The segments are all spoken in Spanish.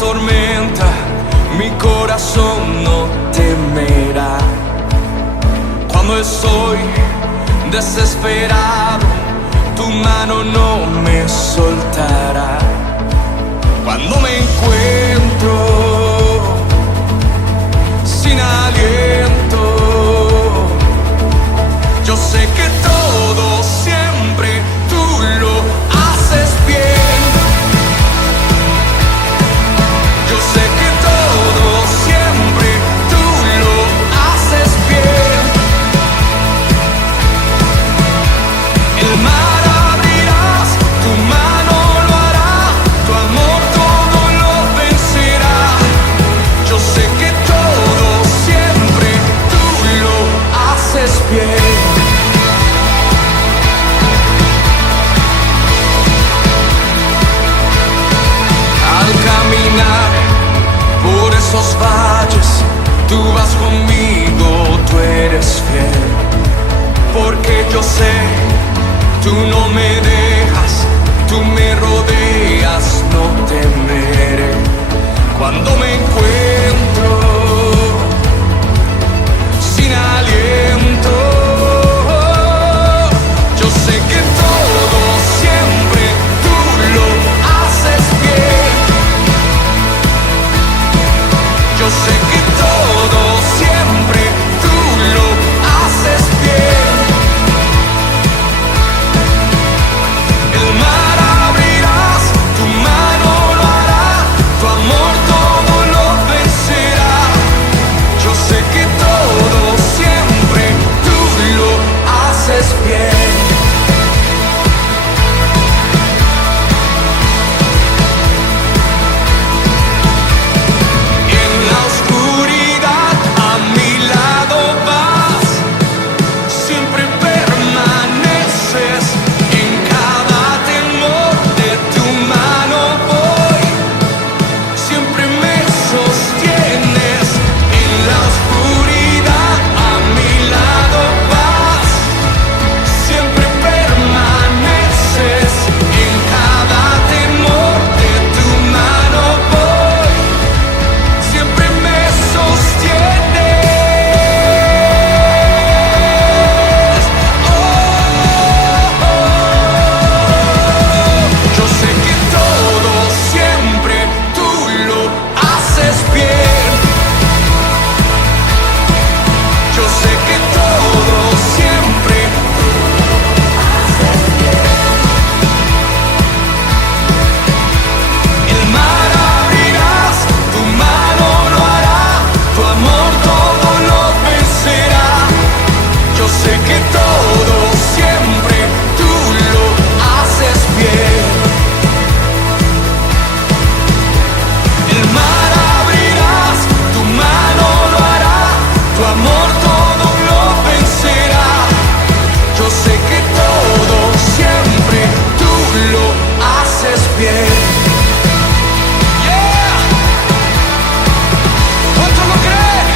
tormenta, mi corazón no temerá. Cuando estoy desesperado, tu mano no me soltará. Cuando me encuentro sin aliento, yo sé que todo siempre tú lo haces bien. Yo sé que todo siempre tú lo haces bien. El mar abrirás, tu mano lo hará, tu amor todo lo vencerá. Yo sé que todo siempre tú lo haces bien. Al caminar por esos valles, tú vas conmigo, tú eres fiel. Porque yo sé, tú no me dejas, tú me rodeas, no temeré. Cuando me encuentro sin aliento, yo sé que todo siempre tú lo haces bien. Yo sé que todo siempre tú lo haces bien. El mar abrirás, tu mano lo hará, tu amor todo lo vencerá. Yo sé que todo siempre tú lo haces bien. En la oscuridad a mi lado vas, siempre permaneces. En cada temor de tu mano voy, siempre me sostienes. En la oscuridad a mi lado vas, siempre permaneces. En cada temor de tu mano voy, siempre me sostienes. Yo sé que todo siempre tú lo haces bien. Yo sé que todo siempre tú lo haces bien. El mar abrirás, tu mano lo hará, tu amor todo lo vencerá. Yo sé que todo siempre tú lo haces bien. El mar abrirás, tu mano lo hará, tu amor todo lo vencerá. Yo sé que todo siempre tú lo haces bien. Yeah. ¿Cuántos lo creen?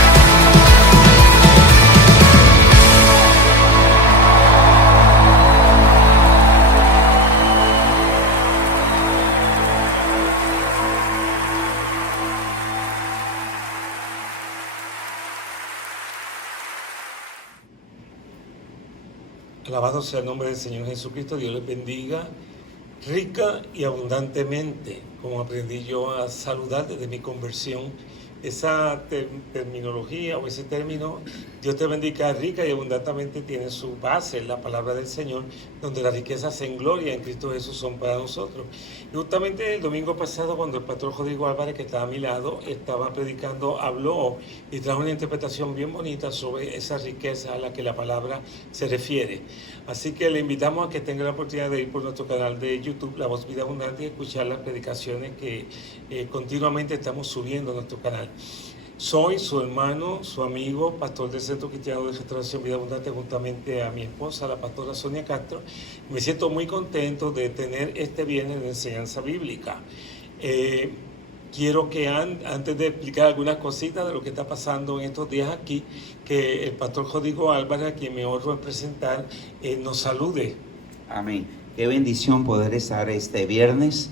Alabado sea el nombre del Señor Jesucristo. Dios les bendiga rica y abundantemente, como aprendí yo a saludar desde mi conversión. Esa terminología o ese término, Dios te bendiga rica y abundantemente, tiene su base en la palabra del Señor, donde las riquezas en gloria en Cristo Jesús son para nosotros. Y justamente el domingo pasado, cuando el pastor Rodrigo Álvarez, que estaba a mi lado, estaba predicando, habló y trajo una interpretación bien bonita sobre esa riqueza a la que la palabra se refiere. Así que le invitamos a que tenga la oportunidad de ir por nuestro canal de YouTube, La Voz Vida Abundante, y escuchar las predicaciones que continuamente estamos subiendo a nuestro canal. Soy su hermano, su amigo, pastor del Centro Cristiano de Restauración Vida Abundante, juntamente a mi esposa, la pastora Sonia Castro. Me siento muy contento de tener este viernes de enseñanza bíblica. Quiero que antes de explicar algunas cositas de lo que está pasando en estos días aquí, que el pastor Rodrigo Álvarez, a quien me honro en presentar, nos salude. Amén. Qué bendición poder estar este viernes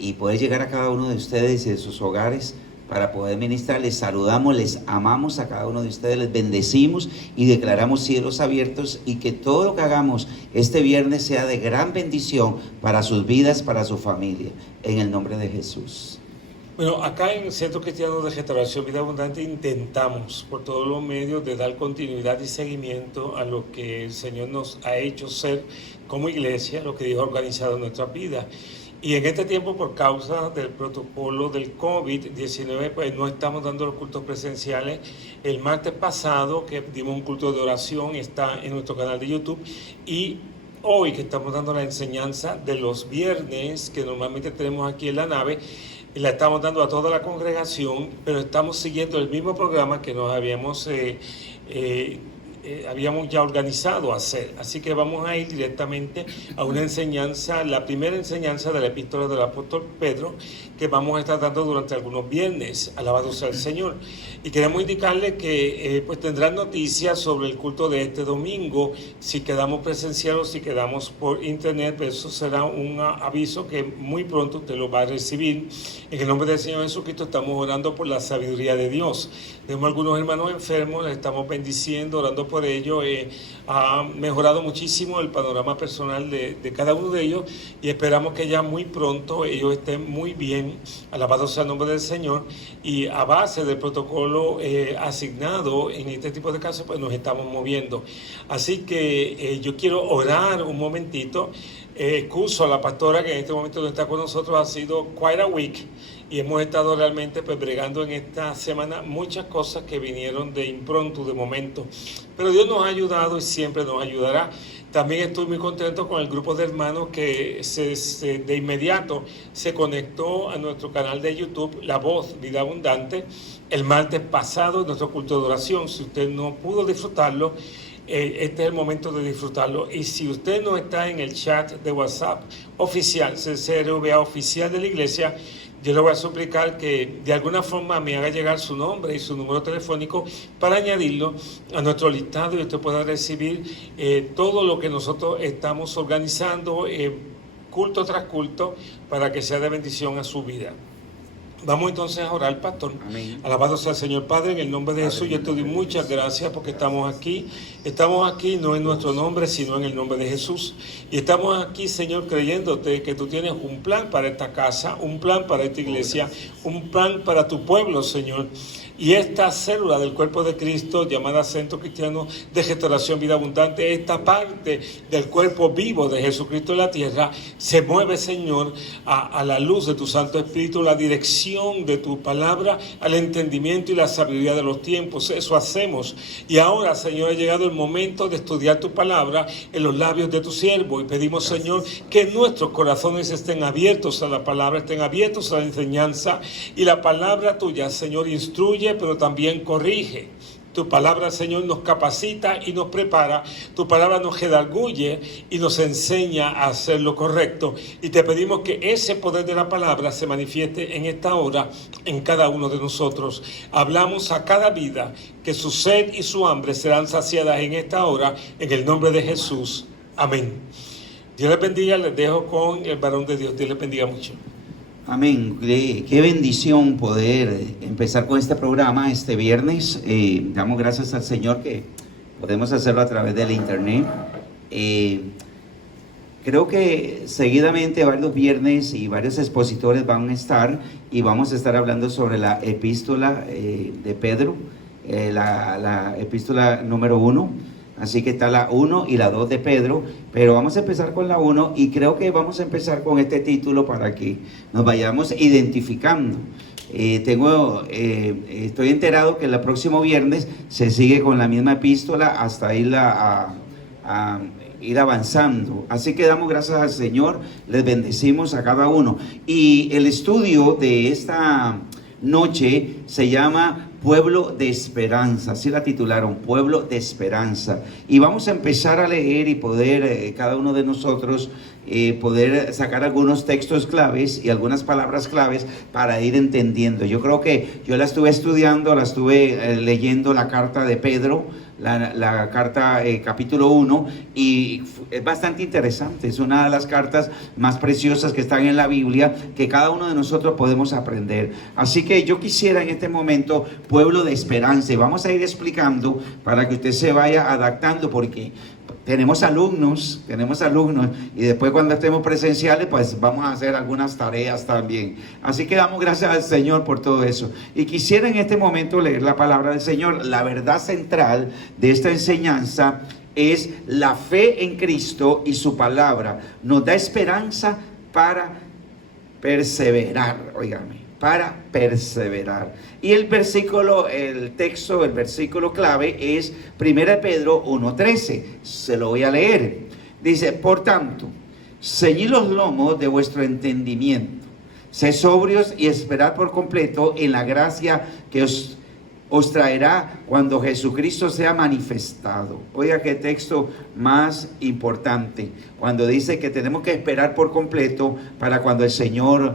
y poder llegar a cada uno de ustedes y de sus hogares para poder ministrar. Les saludamos, les amamos a cada uno de ustedes, les bendecimos y declaramos cielos abiertos, y que todo lo que hagamos este viernes sea de gran bendición para sus vidas, para su familia, en el nombre de Jesús. Bueno, acá en el Centro Cristiano de Restauración Vida Abundante intentamos por todos los medios de dar continuidad y seguimiento a lo que el Señor nos ha hecho ser como iglesia, lo que Dios ha organizado en nuestras vidas. Y en este tiempo, por causa del protocolo del COVID-19, pues no estamos dando los cultos presenciales. El martes pasado, que dimos un culto de oración, está en nuestro canal de YouTube. Y hoy, que estamos dando la enseñanza de los viernes, que normalmente tenemos aquí en la nave, la estamos dando a toda la congregación, pero estamos siguiendo el mismo programa que nos habíamos ya organizado hacer. Así que vamos a ir directamente a una enseñanza, la primera enseñanza de la epístola del apóstol Pedro, que vamos a estar dando durante algunos viernes. Alabado sea el Señor. Y queremos indicarle que pues tendrán noticias sobre el culto de este domingo, si quedamos presencial o si quedamos por internet. Eso será un aviso que muy pronto usted lo va a recibir. En el nombre del Señor Jesucristo estamos orando por la sabiduría de Dios. Tenemos algunos hermanos enfermos, les estamos bendiciendo, orando por ellos. Ha mejorado muchísimo el panorama personal de cada uno de ellos, y esperamos que ya muy pronto ellos estén muy bien. Alabado sea el nombre del Señor. Y a base del protocolo asignado en este tipo de casos, pues nos estamos moviendo. Así que yo quiero orar un momentito. Excuso a la pastora que en este momento no está con nosotros. Ha sido quite a week, y hemos estado realmente pues bregando en esta semana muchas cosas que vinieron de impronto, de momento. Pero Dios nos ha ayudado y siempre nos ayudará. También estoy muy contento con el grupo de hermanos que de inmediato se conectó a nuestro canal de YouTube, La Voz Vida Abundante, el martes pasado, nuestro culto de oración. Si usted no pudo disfrutarlo, este es el momento de disfrutarlo. Y si usted no está en el chat de WhatsApp oficial, CCRVA oficial de la iglesia, yo le voy a suplicar que de alguna forma me haga llegar su nombre y su número telefónico para añadirlo a nuestro listado, y usted pueda recibir todo lo que nosotros estamos organizando, culto tras culto, para que sea de bendición a su vida. Vamos entonces a orar, pastor. Amén. Alabado sea el Señor. Padre, en el nombre de Jesús, yo te doy muchas gracias porque estamos aquí. Estamos aquí no en nuestro nombre, sino en el nombre de Jesús. Y estamos aquí, Señor, creyéndote que tú tienes un plan para esta casa, un plan para esta iglesia, un plan para tu pueblo, Señor. Y esta célula del cuerpo de Cristo, llamada Centro Cristiano de Restauración Vida Abundante, esta parte del cuerpo vivo de Jesucristo en la tierra, se mueve, Señor, a la luz de tu Santo Espíritu, la dirección de tu palabra, al entendimiento y la sabiduría de los tiempos. Eso hacemos. Y ahora, Señor, ha llegado el momento de estudiar tu palabra en los labios de tu siervo. Y pedimos, Señor, que nuestros corazones estén abiertos a la palabra, estén abiertos a la enseñanza. Y la palabra tuya, Señor, instruye, pero también corrige. Tu palabra, Señor, nos capacita y nos prepara. Tu palabra nos redarguye y nos enseña a hacer lo correcto. Y te pedimos que ese poder de la palabra se manifieste en esta hora en cada uno de nosotros. Hablamos a cada vida que su sed y su hambre serán saciadas en esta hora, en el nombre de Jesús. Amén. Dios les bendiga. Les dejo con el varón de Dios. Dios les bendiga mucho. Amén. Qué bendición poder empezar con este programa este viernes. Damos gracias al Señor que podemos hacerlo a través del internet. Creo que seguidamente varios viernes y varios expositores van a estar, y vamos a estar hablando sobre la epístola de Pedro, la epístola número 1. Así que está la 1 y la 2 de Pedro, pero vamos a empezar con la 1, y creo que vamos a empezar con este título para que nos vayamos identificando. Estoy enterado que el próximo viernes se sigue con la misma epístola hasta irla a ir avanzando. Así que damos gracias al Señor, les bendecimos a cada uno. Y el estudio de esta noche se llama Pueblo de Esperanza, así la titularon, Pueblo de Esperanza. Y vamos a empezar a leer y poder, cada uno de nosotros, poder sacar algunos textos claves y algunas palabras claves para ir entendiendo. Yo creo que yo la estuve estudiando, la estuve leyendo la carta de Pedro, la carta capítulo 1, y es bastante interesante. Es una de las cartas más preciosas que están en la Biblia, que cada uno de nosotros podemos aprender. Así que yo quisiera en este momento, pueblo de esperanza, y vamos a ir explicando para que usted se vaya adaptando, porque tenemos alumnos, y después cuando estemos presenciales, pues vamos a hacer algunas tareas también. Así que damos gracias al Señor por todo eso. Y quisiera en este momento leer la palabra del Señor. La verdad central de esta enseñanza es la fe en Cristo y su palabra. Nos da esperanza para perseverar, óigame, para perseverar. Y el versículo clave es 1 Pedro 1:13. Se lo voy a leer. Dice: por tanto, ceñid los lomos de vuestro entendimiento, sed sobrios y esperad por completo en la gracia que os traerá cuando Jesucristo sea manifestado. Oiga qué texto más importante, cuando dice que tenemos que esperar por completo para cuando el Señor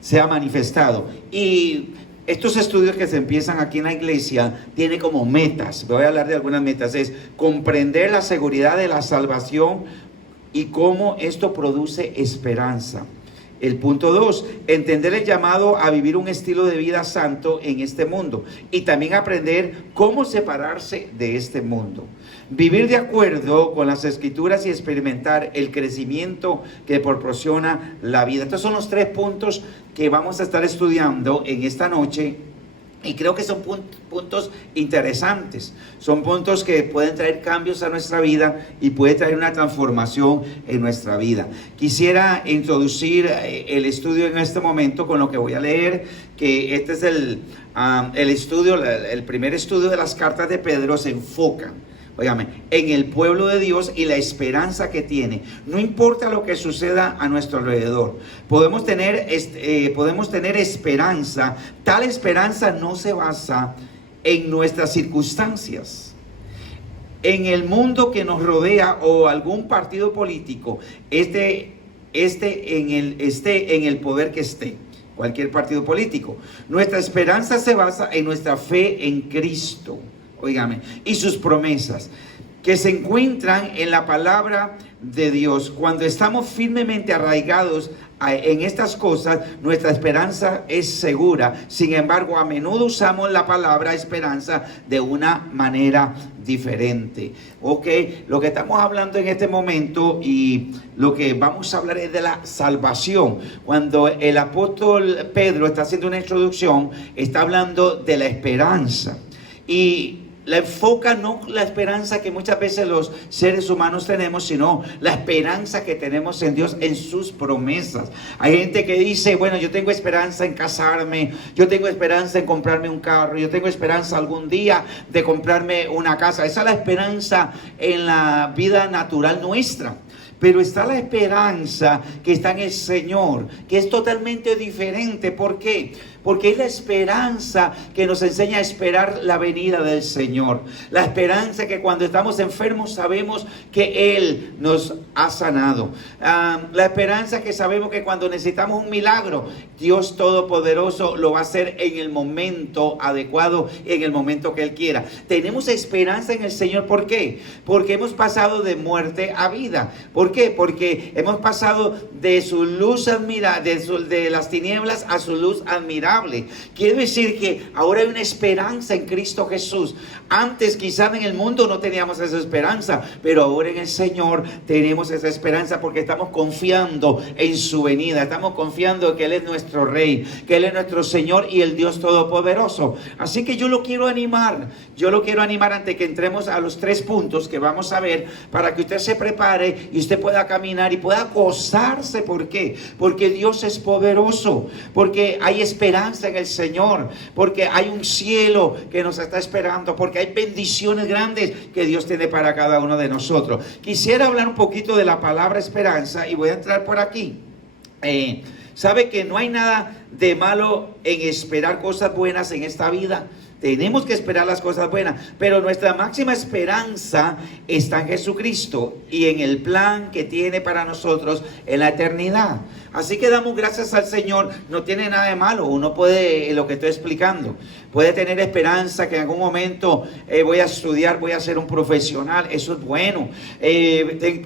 sea manifestado. Y estos estudios que se empiezan aquí en la iglesia tienen como metas, voy a hablar de algunas metas, es comprender la seguridad de la salvación y cómo esto produce esperanza. El punto 2, entender el llamado a vivir un estilo de vida santo en este mundo, y también aprender cómo separarse de este mundo. Vivir de acuerdo con las Escrituras y experimentar el crecimiento que proporciona la vida. Estos son los 3 puntos que vamos a estar estudiando en esta noche. Y creo que son puntos interesantes, son puntos que pueden traer cambios a nuestra vida y puede traer una transformación en nuestra vida. Quisiera introducir el estudio en este momento con lo que voy a leer, que este es el primer estudio de las cartas de Pedro. Se enfocan, óigame, en el pueblo de Dios y la esperanza que tiene. No importa lo que suceda a nuestro alrededor, podemos tener esperanza. Tal esperanza no se basa en nuestras circunstancias, en el mundo que nos rodea o algún partido político, esté en el poder que esté, cualquier partido político. Nuestra esperanza se basa en nuestra fe en Cristo, óigame, y sus promesas que se encuentran en la palabra de Dios. Cuando estamos firmemente arraigados en estas cosas, nuestra esperanza es segura. Sin embargo, a menudo usamos la palabra esperanza de una manera diferente. Ok, lo que estamos hablando en este momento y lo que vamos a hablar es de la salvación. Cuando el apóstol Pedro está haciendo una introducción, está hablando de la esperanza. Y la enfoca no la esperanza que muchas veces los seres humanos tenemos, sino la esperanza que tenemos en Dios, en sus promesas. Hay gente que dice, bueno, yo tengo esperanza en casarme, yo tengo esperanza en comprarme un carro, yo tengo esperanza algún día de comprarme una casa. Esa es la esperanza en la vida natural nuestra. Pero está la esperanza que está en el Señor, que es totalmente diferente. ¿Por qué? Porque es la esperanza que nos enseña a esperar la venida del Señor. La esperanza que cuando estamos enfermos sabemos que Él nos ha sanado. La esperanza que sabemos que cuando necesitamos un milagro, Dios Todopoderoso lo va a hacer en el momento adecuado, en el momento que Él quiera. Tenemos esperanza en el Señor. ¿Por qué? Porque hemos pasado de muerte a vida. ¿Por qué? Porque hemos pasado de su luz de las tinieblas a su luz admirable. Quiere decir que ahora hay una esperanza en Cristo Jesús. Antes quizás en el mundo no teníamos esa esperanza, pero ahora en el Señor tenemos esa esperanza porque estamos confiando en su venida. Estamos confiando que Él es nuestro Rey, que Él es nuestro Señor y el Dios Todopoderoso. Así que yo lo quiero animar. Yo lo quiero animar antes que entremos a los 3 puntos que vamos a ver, para que usted se prepare y usted pueda caminar y pueda gozarse. ¿Por qué? Porque Dios es poderoso, porque hay esperanza en el Señor, porque hay un cielo que nos está esperando, porque hay bendiciones grandes que Dios tiene para cada uno de nosotros. Quisiera hablar un poquito de la palabra esperanza y voy a entrar por aquí. ¿Sabe que no hay nada de malo en esperar cosas buenas en esta vida? Tenemos que esperar las cosas buenas, pero nuestra máxima esperanza está en Jesucristo y en el plan que tiene para nosotros en la eternidad. Así que damos gracias al Señor. No tiene nada de malo. Uno puede, lo que estoy explicando, puede tener esperanza que en algún momento voy a estudiar, voy a ser un profesional. Eso es bueno.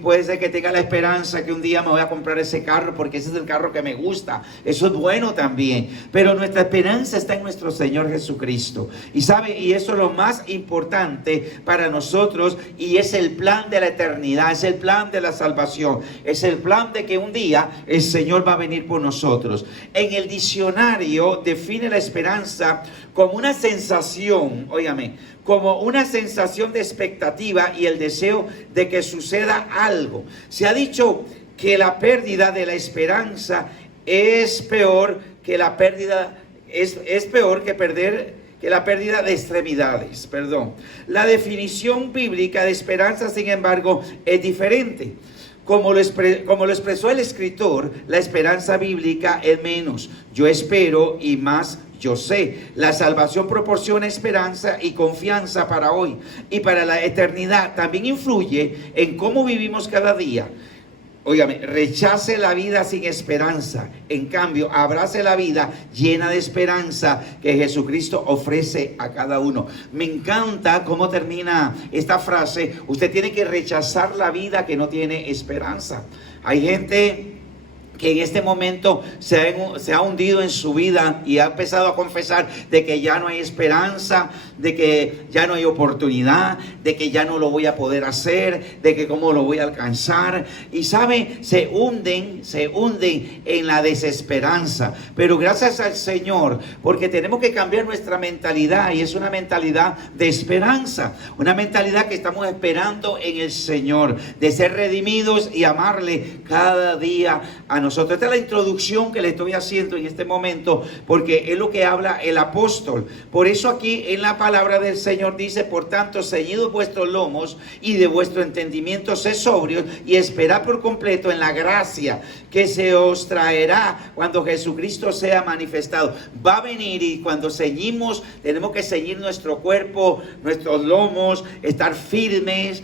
Puede ser que tenga la esperanza que un día me voy a comprar ese carro porque ese es el carro que me gusta. Eso es bueno también. Pero nuestra esperanza está en nuestro Señor Jesucristo. Y sabe, y eso es lo más importante para nosotros, y es el plan de la eternidad, es el plan de la salvación, es el plan de que un día el Señor va a venir por nosotros. En el diccionario define la esperanza como una sensación, óigame, como una sensación de expectativa y el deseo de que suceda algo. Se ha dicho que la pérdida de la esperanza es peor que la pérdida, es peor que perder, que la pérdida de extremidades, perdón. La definición bíblica de esperanza, sin embargo, es diferente. Como lo expresó el escritor, la esperanza bíblica es menos. Yo espero y más yo sé. La salvación proporciona esperanza y confianza para hoy y para la eternidad. También influye en cómo vivimos cada día. Óigame, rechace la vida sin esperanza. En cambio, abrace la vida llena de esperanza que Jesucristo ofrece a cada uno. Me encanta cómo termina esta frase. Usted tiene que rechazar la vida que no tiene esperanza. Hay gente que en este momento se ha hundido en su vida y ha empezado a confesar de que ya no hay esperanza, de que ya no hay oportunidad, de que ya no lo voy a poder hacer, de que cómo lo voy a alcanzar. Y sabe, se hunden en la desesperanza. Pero gracias al Señor, porque tenemos que cambiar nuestra mentalidad, y es una mentalidad de esperanza, una mentalidad que estamos esperando en el Señor, de ser redimidos y amarle cada día a nosotros. Esta es la introducción que le estoy haciendo en este momento, porque es lo que habla el apóstol. Por eso aquí en la palabra del Señor dice: por tanto, ceñidos vuestros lomos y de vuestro entendimiento sed sobrios y esperad por completo en la gracia que se os traerá cuando Jesucristo sea manifestado. Va a venir, y cuando ceñimos, tenemos que ceñir nuestro cuerpo, nuestros lomos, estar firmes,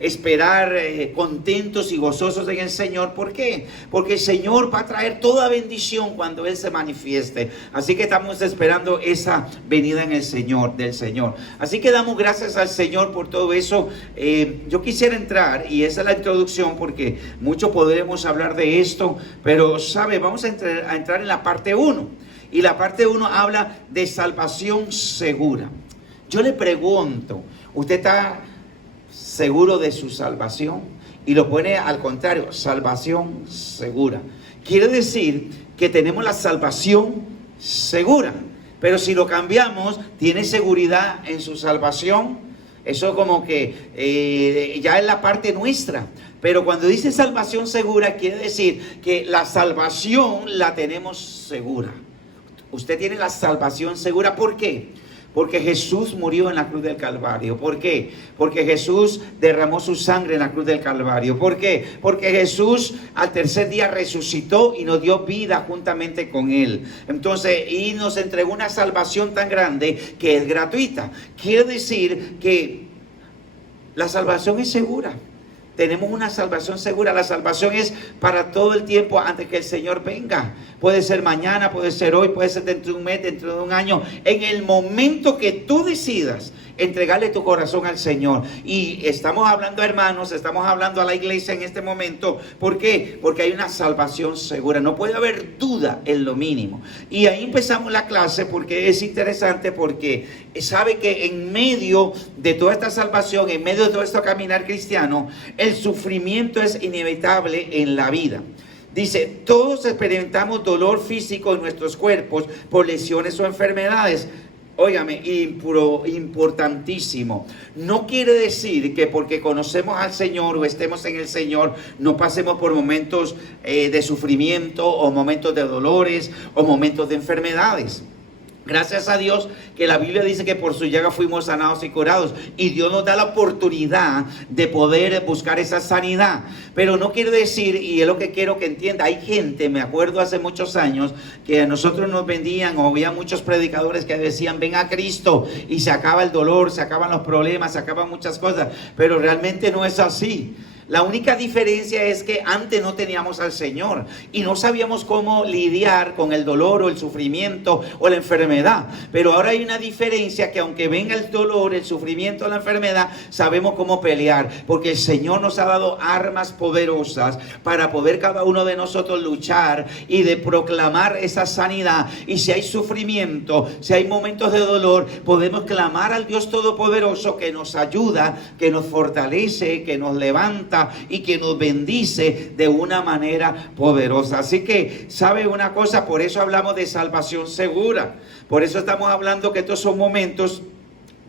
esperar contentos y gozosos en el Señor. ¿Por qué? Porque el Señor va a traer toda bendición cuando Él se manifieste. Así que estamos esperando esa venida en el Señor, del Señor. Así que damos gracias al Señor por todo eso. Yo quisiera entrar, y esa es la introducción, porque mucho podremos hablar de esto, pero sabe, vamos a entrar en la parte 1. Y la parte 1 habla de salvación segura. Yo le pregunto, ¿usted está seguro de su salvación? Y lo pone al contrario, salvación segura. Quiere decir que tenemos la salvación segura. Pero si lo cambiamos, ¿tiene seguridad en su salvación? Eso como que ya es la parte nuestra. Pero cuando dice salvación segura, quiere decir que la salvación la tenemos segura. Usted tiene la salvación segura. ¿Por qué? Porque Jesús murió en la cruz del Calvario. ¿Por qué? Porque Jesús derramó su sangre en la cruz del Calvario. ¿Por qué? Porque Jesús al tercer día resucitó y nos dio vida juntamente con Él. Entonces, y nos entregó una salvación tan grande que es gratuita. Quiere decir que la salvación es segura. Tenemos una salvación segura. La salvación es para todo el tiempo antes que el Señor venga. Puede ser mañana, puede ser hoy, puede ser dentro de un mes, dentro de un año. En el momento que tú decidas entregarle tu corazón al Señor. Y estamos hablando, hermanos, estamos hablando a la iglesia en este momento. ¿Por qué? Porque hay una salvación segura. No puede haber duda en lo mínimo. Y ahí empezamos la clase, porque es interesante, porque sabe que en medio de toda esta salvación, en medio de todo este caminar cristiano, el sufrimiento es inevitable en la vida. Dice, todos experimentamos dolor físico en nuestros cuerpos por lesiones o enfermedades. Óigame, importantísimo. No quiere decir que porque conocemos al Señor o estemos en el Señor no pasemos por momentos de sufrimiento o momentos de dolores o momentos de enfermedades. Gracias a Dios que la Biblia dice que por su llaga fuimos sanados y curados, y Dios nos da la oportunidad de poder buscar esa sanidad. Pero no quiere decir, y es lo que quiero que entienda, hay gente, me acuerdo hace muchos años, que a nosotros nos vendían, o había muchos predicadores que decían, ven a Cristo y se acaba el dolor, se acaban los problemas, se acaban muchas cosas, pero realmente no es así. La única diferencia es que antes no teníamos al Señor y no sabíamos cómo lidiar con el dolor o el sufrimiento o la enfermedad. Pero ahora hay una diferencia, que aunque venga el dolor, el sufrimiento o la enfermedad, sabemos cómo pelear, porque el Señor nos ha dado armas poderosas para poder cada uno de nosotros luchar y de proclamar esa sanidad. Y si hay sufrimiento, si hay momentos de dolor, podemos clamar al Dios Todopoderoso, que nos ayuda, que nos fortalece, que nos levanta y que nos bendice de una manera poderosa. Así que, ¿sabe una cosa? Por eso hablamos de salvación segura. Por eso estamos hablando que estos son momentos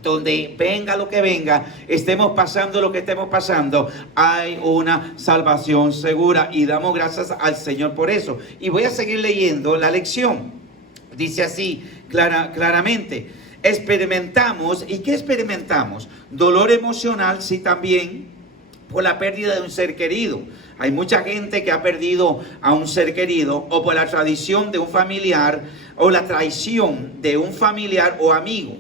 donde venga lo que venga, estemos pasando lo que estemos pasando, hay una salvación segura y damos gracias al Señor por eso. Y voy a seguir leyendo la lección. Dice así claramente: experimentamos. ¿Y qué experimentamos? Dolor emocional, sí, también, por la pérdida de un ser querido. Hay mucha gente que ha perdido a un ser querido, o por la tradición de un familiar, o la traición de un familiar o amigo.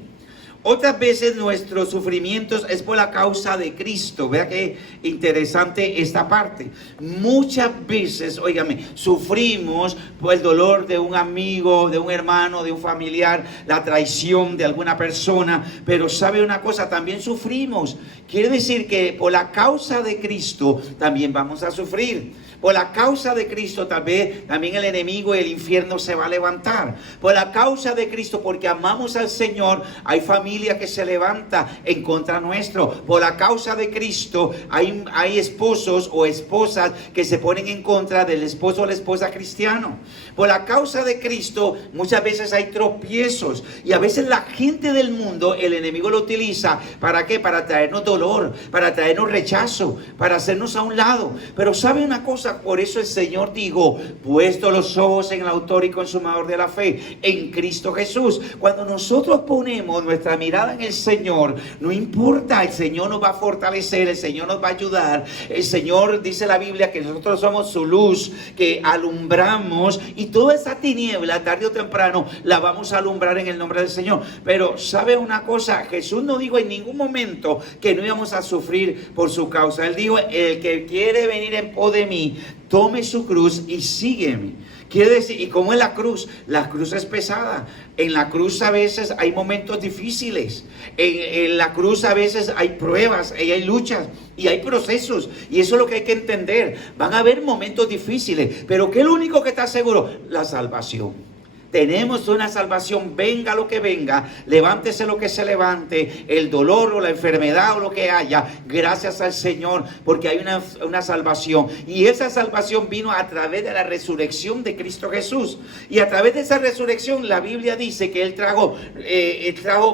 Otras veces nuestros sufrimientos es por la causa de Cristo. Vea qué interesante esta parte. Muchas veces, óigame, sufrimos por el dolor de un amigo, de un hermano, de un familiar, la traición de alguna persona. Pero sabe una cosa, también sufrimos. Quiere decir que por la causa de Cristo también vamos a sufrir. Por la causa de Cristo también el enemigo y el infierno se va a levantar. Por la causa de Cristo, porque amamos al Señor, hay familia que se levanta en contra nuestro. Por la causa de Cristo hay esposos o esposas que se ponen en contra del esposo o la esposa cristiano. Por la causa de Cristo muchas veces hay tropiezos, y a veces la gente del mundo, el enemigo lo utiliza ¿para qué? Para traernos dolor, para traernos rechazo, para hacernos a un lado. Pero ¿sabe una cosa? Por eso el Señor dijo: puesto los ojos en el autor y consumador de la fe, en Cristo Jesús. Cuando nosotros ponemos nuestra mirada en el Señor, no importa, el Señor nos va a fortalecer, el Señor nos va a ayudar. El Señor, dice la Biblia, que nosotros somos su luz, que alumbramos, y toda esa tiniebla tarde o temprano la vamos a alumbrar en el nombre del Señor. Pero ¿sabe una cosa? Jesús no dijo en ningún momento que no íbamos a sufrir por su causa. Él dijo: el que quiere venir en pos de mí, tome su cruz y sígueme. Quiere decir, ¿y cómo es la cruz? La cruz es pesada. En la cruz a veces hay momentos difíciles. En la cruz a veces hay pruebas, y hay luchas, y hay procesos. Y eso es lo que hay que entender. Van a haber momentos difíciles, pero ¿qué es lo único que está seguro? La salvación. Tenemos una salvación, venga lo que venga, levántese lo que se levante, el dolor o la enfermedad o lo que haya, gracias al Señor, porque hay una salvación. Y esa salvación vino a través de la resurrección de Cristo Jesús. Y a través de esa resurrección, la Biblia dice que Él trajo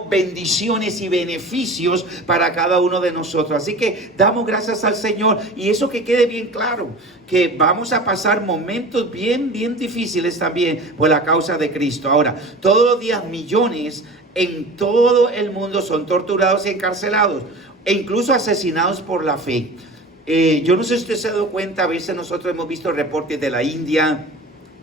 bendiciones y beneficios para cada uno de nosotros. Así que damos gracias al Señor, y eso que quede bien claro, que vamos a pasar momentos bien difíciles también por la causa de Cristo. Ahora, todos los días millones en todo el mundo son torturados y encarcelados, e incluso asesinados por la fe. Yo no sé si usted se ha dado cuenta, a veces nosotros hemos visto reportes de la India,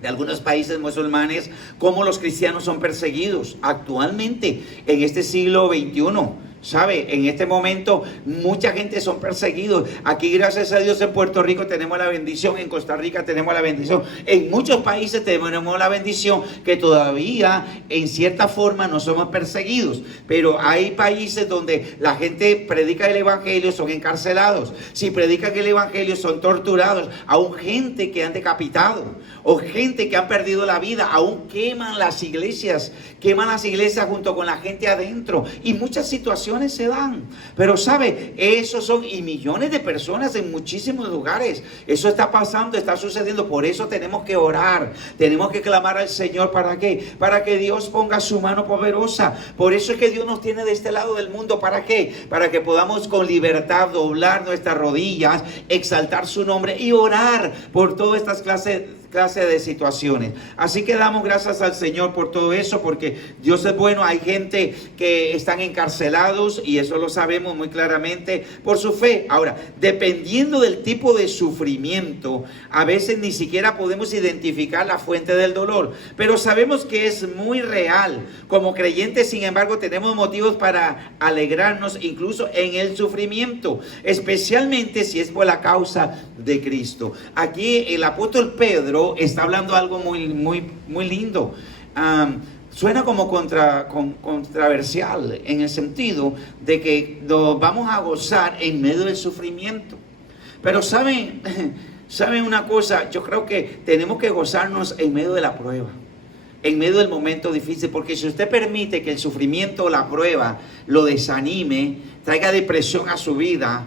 de algunos países musulmanes, cómo los cristianos son perseguidos actualmente en este siglo XXI. ¿Sabe? En este momento mucha gente son perseguidos. Aquí, gracias a Dios, en Puerto Rico tenemos la bendición, en Costa Rica tenemos la bendición, en muchos países tenemos la bendición que todavía en cierta forma no somos perseguidos. Pero hay países donde la gente predica el evangelio, son encarcelados. Si predican el evangelio, son torturados. Aún gente que han decapitado, o gente que han perdido la vida, aún queman las iglesias junto con la gente adentro, y muchas situaciones se dan. Pero sabe, esos son, y millones de personas en muchísimos lugares, eso está pasando, está sucediendo. Por eso tenemos que orar, tenemos que clamar al Señor. ¿Para qué? Para que Dios ponga su mano poderosa. Por eso es que Dios nos tiene de este lado del mundo. ¿Para qué? Para que podamos con libertad doblar nuestras rodillas, exaltar su nombre y orar por todas estas clases clase de situaciones. Así que damos gracias al Señor por todo eso, porque Dios es bueno. Hay gente que están encarcelados y eso lo sabemos muy claramente por su fe. Ahora, dependiendo del tipo de sufrimiento, a veces ni siquiera podemos identificar la fuente del dolor, pero sabemos que es muy real. Como creyentes, sin embargo, tenemos motivos para alegrarnos incluso en el sufrimiento, especialmente si es por la causa de Cristo. Aquí el apóstol Pedro está hablando algo muy lindo. Suena como controversial en el sentido de que nos vamos a gozar en medio del sufrimiento. Pero ¿saben una cosa? Yo creo que tenemos que gozarnos en medio de la prueba, en medio del momento difícil, porque si usted permite que el sufrimiento o la prueba lo desanime, traiga depresión a su vida,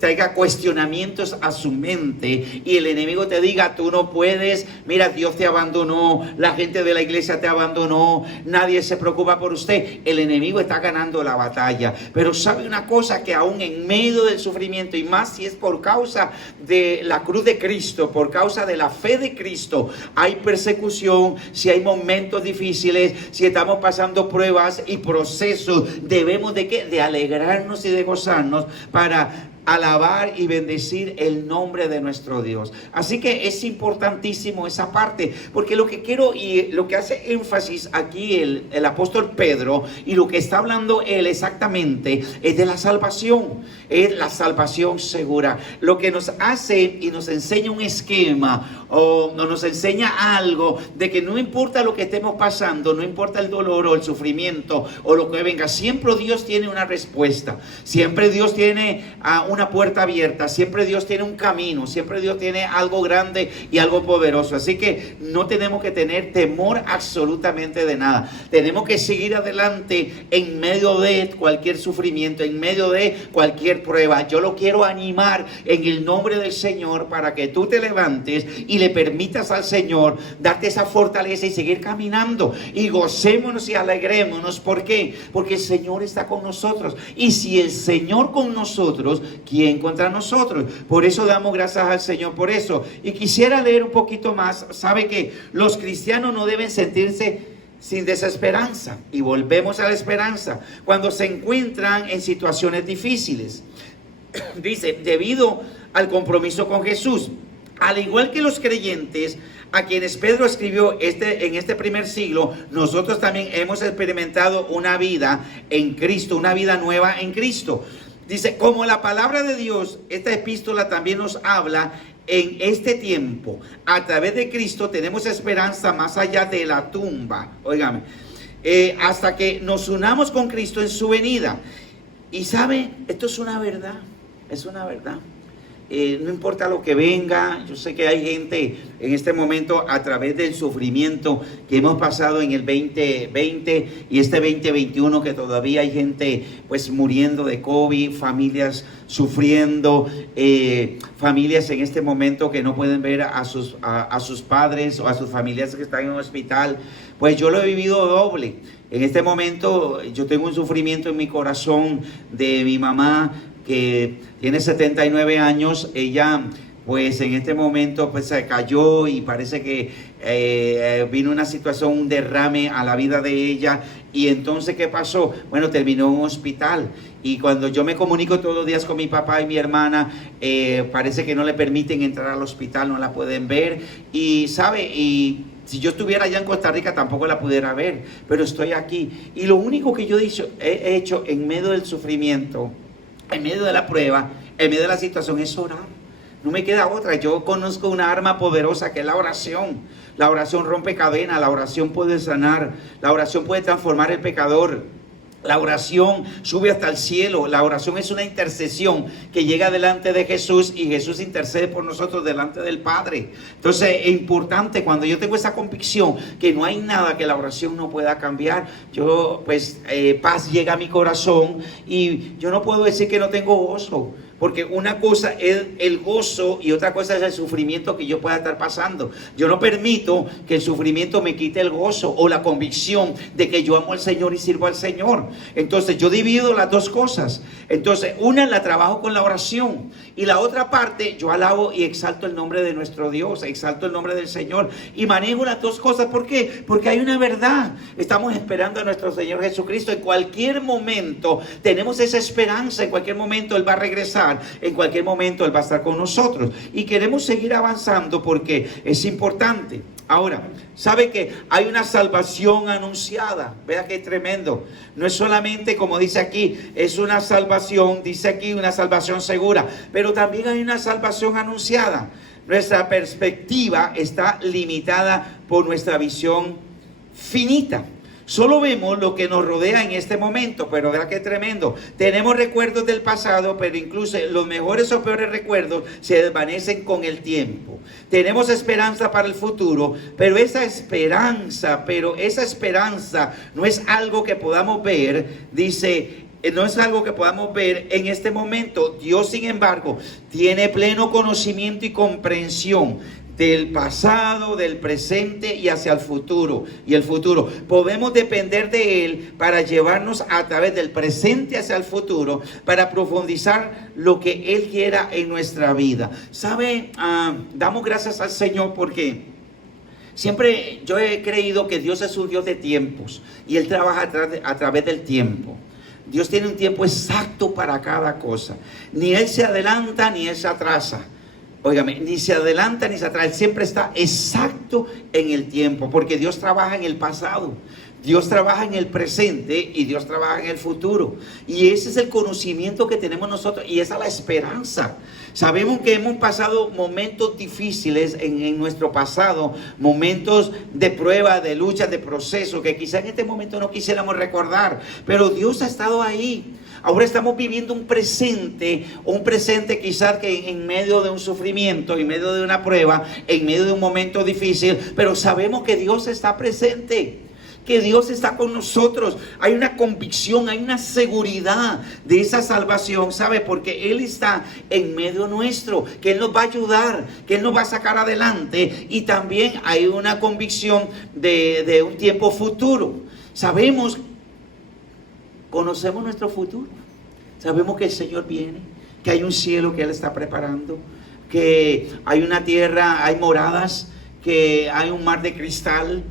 traiga cuestionamientos a su mente y el enemigo te diga: tú no puedes, mira, Dios te abandonó, la gente de la iglesia te abandonó, nadie se preocupa por usted. El enemigo está ganando la batalla. Pero sabe una cosa, que aún en medio del sufrimiento, y más si es por causa de la cruz de Cristo, por causa de la fe de Cristo, hay persecución, si hay momentos difíciles, si estamos pasando pruebas y procesos, debemos de alegrarnos y de gozarnos para alabar y bendecir el nombre de nuestro Dios. Así que es importantísimo esa parte, porque lo que quiero y lo que hace énfasis aquí el apóstol Pedro, y lo que está hablando él exactamente, es de la salvación. Es la salvación segura. Lo que nos hace y nos enseña un esquema, o nos enseña algo de que no importa lo que estemos pasando, no importa el dolor o el sufrimiento o lo que venga, siempre Dios tiene una respuesta, siempre Dios tiene una puerta abierta, siempre Dios tiene un camino, siempre Dios tiene algo grande y algo poderoso. Así que no tenemos que tener temor absolutamente de nada. Tenemos que seguir adelante en medio de cualquier sufrimiento, en medio de cualquier prueba. Yo lo quiero animar en el nombre del Señor para que tú te levantes y le permitas al Señor darte esa fortaleza y seguir caminando, y gocémonos y alegrémonos. ¿Por qué? Porque el Señor está con nosotros, y si el Señor con nosotros, ¿quién contra nosotros? Por eso damos gracias al Señor por eso. Y quisiera leer un poquito más. Sabe que los cristianos no deben sentirse sin desesperanza, y volvemos a la esperanza cuando se encuentran en situaciones difíciles. Dice: debido al compromiso con Jesús, al igual que los creyentes a quienes Pedro escribió en este primer siglo, nosotros también hemos experimentado una vida en Cristo, una vida nueva en Cristo. Dice: como la palabra de Dios, esta epístola también nos habla en este tiempo. A través de Cristo tenemos esperanza más allá de la tumba. Óigame, hasta que nos unamos con Cristo en su venida. Y sabe, esto es una verdad, es una verdad. No importa lo que venga. Yo sé que hay gente en este momento, a través del sufrimiento que hemos pasado en el 2020 y este 2021, que todavía hay gente pues muriendo de COVID, familias sufriendo, familias en este momento que no pueden ver a sus padres o a sus familiares que están en un hospital. Pues yo lo he vivido doble. En este momento yo tengo un sufrimiento en mi corazón de mi mamá, que tiene 79 años. Ella pues en este momento pues se cayó, y parece que vino una situación, un derrame a la vida de ella. Y entonces, ¿qué pasó? Bueno, terminó en un hospital. Y cuando yo me comunico todos los días con mi papá y mi hermana, parece que no le permiten entrar al hospital, no la pueden ver. Y sabe, y si yo estuviera allá en Costa Rica tampoco la pudiera ver, pero estoy aquí. Y lo único que yo he hecho en medio del sufrimiento, en medio de la prueba, en medio de la situación, es orar. No me queda otra. Yo conozco una arma poderosa que es la oración. La oración rompe cadenas, la oración puede sanar, la oración puede transformar el pecador. La oración sube hasta el cielo. La oración es una intercesión que llega delante de Jesús, y Jesús intercede por nosotros delante del Padre. Entonces es importante, cuando yo tengo esa convicción que no hay nada que la oración no pueda cambiar, yo pues paz llega a mi corazón, y yo no puedo decir que no tengo gozo. porque una cosa es el gozo y otra cosa es el sufrimiento que yo pueda estar pasando. Yo no permito que el sufrimiento me quite el gozo o la convicción de que yo amo al Señor y sirvo al Señor. Entonces yo divido las dos cosas. Entonces una la trabajo con la oración y la otra parte yo alabo y exalto el nombre de nuestro Dios, exalto el nombre del Señor y manejo las dos cosas. ¿Por qué? Porque hay una verdad. Estamos esperando a nuestro Señor Jesucristo. En cualquier momento tenemos esa esperanza. En cualquier momento Él va a regresar. En cualquier momento Él va a estar con nosotros. Y queremos seguir avanzando porque es importante. Ahora, ¿sabe que hay una salvación anunciada? Vea qué tremendo. No es solamente, como dice aquí, es una salvación, dice aquí, una salvación segura. Pero también hay una salvación anunciada. Nuestra perspectiva está limitada por nuestra visión finita. Solo vemos lo que nos rodea en este momento, pero vea qué tremendo. Tenemos recuerdos del pasado, pero incluso los mejores o peores recuerdos se desvanecen con el tiempo. Tenemos esperanza para el futuro, pero esa esperanza no es algo que podamos ver, no es algo que podamos ver en este momento. Dios, sin embargo, tiene pleno conocimiento y comprensión del pasado, del presente y hacia el futuro. Y el futuro. Podemos depender de Él para llevarnos a través del presente hacia el futuro, para profundizar lo que Él quiera en nuestra vida. ¿Sabe? Damos gracias al Señor porque siempre yo he creído que Dios es un Dios de tiempos y Él trabaja a través del tiempo. Dios tiene un tiempo exacto para cada cosa. Ni Él se adelanta ni Él se atrasa. Óigame, ni se adelanta ni se atrasa. Él siempre está exacto en el tiempo, porque Dios trabaja en el pasado, Dios trabaja en el presente y Dios trabaja en el futuro. Y ese es el conocimiento que tenemos nosotros y esa es la esperanza. Sabemos que hemos pasado momentos difíciles en nuestro pasado, momentos de prueba, de lucha, de proceso, que quizá en este momento no quisiéramos recordar, pero Dios ha estado ahí. Ahora estamos viviendo un presente quizás que en medio de un sufrimiento, en medio de una prueba, en medio de un momento difícil, pero sabemos que Dios está presente, que Dios está con nosotros. Hay una convicción, hay una seguridad de esa salvación, ¿sabe? Porque Él está en medio nuestro, que Él nos va a ayudar, que Él nos va a sacar adelante, y también hay una convicción de un tiempo futuro. Conocemos nuestro futuro. Sabemos que el Señor viene, que hay un cielo que Él está preparando, que hay una tierra, hay moradas, que hay un mar de cristal,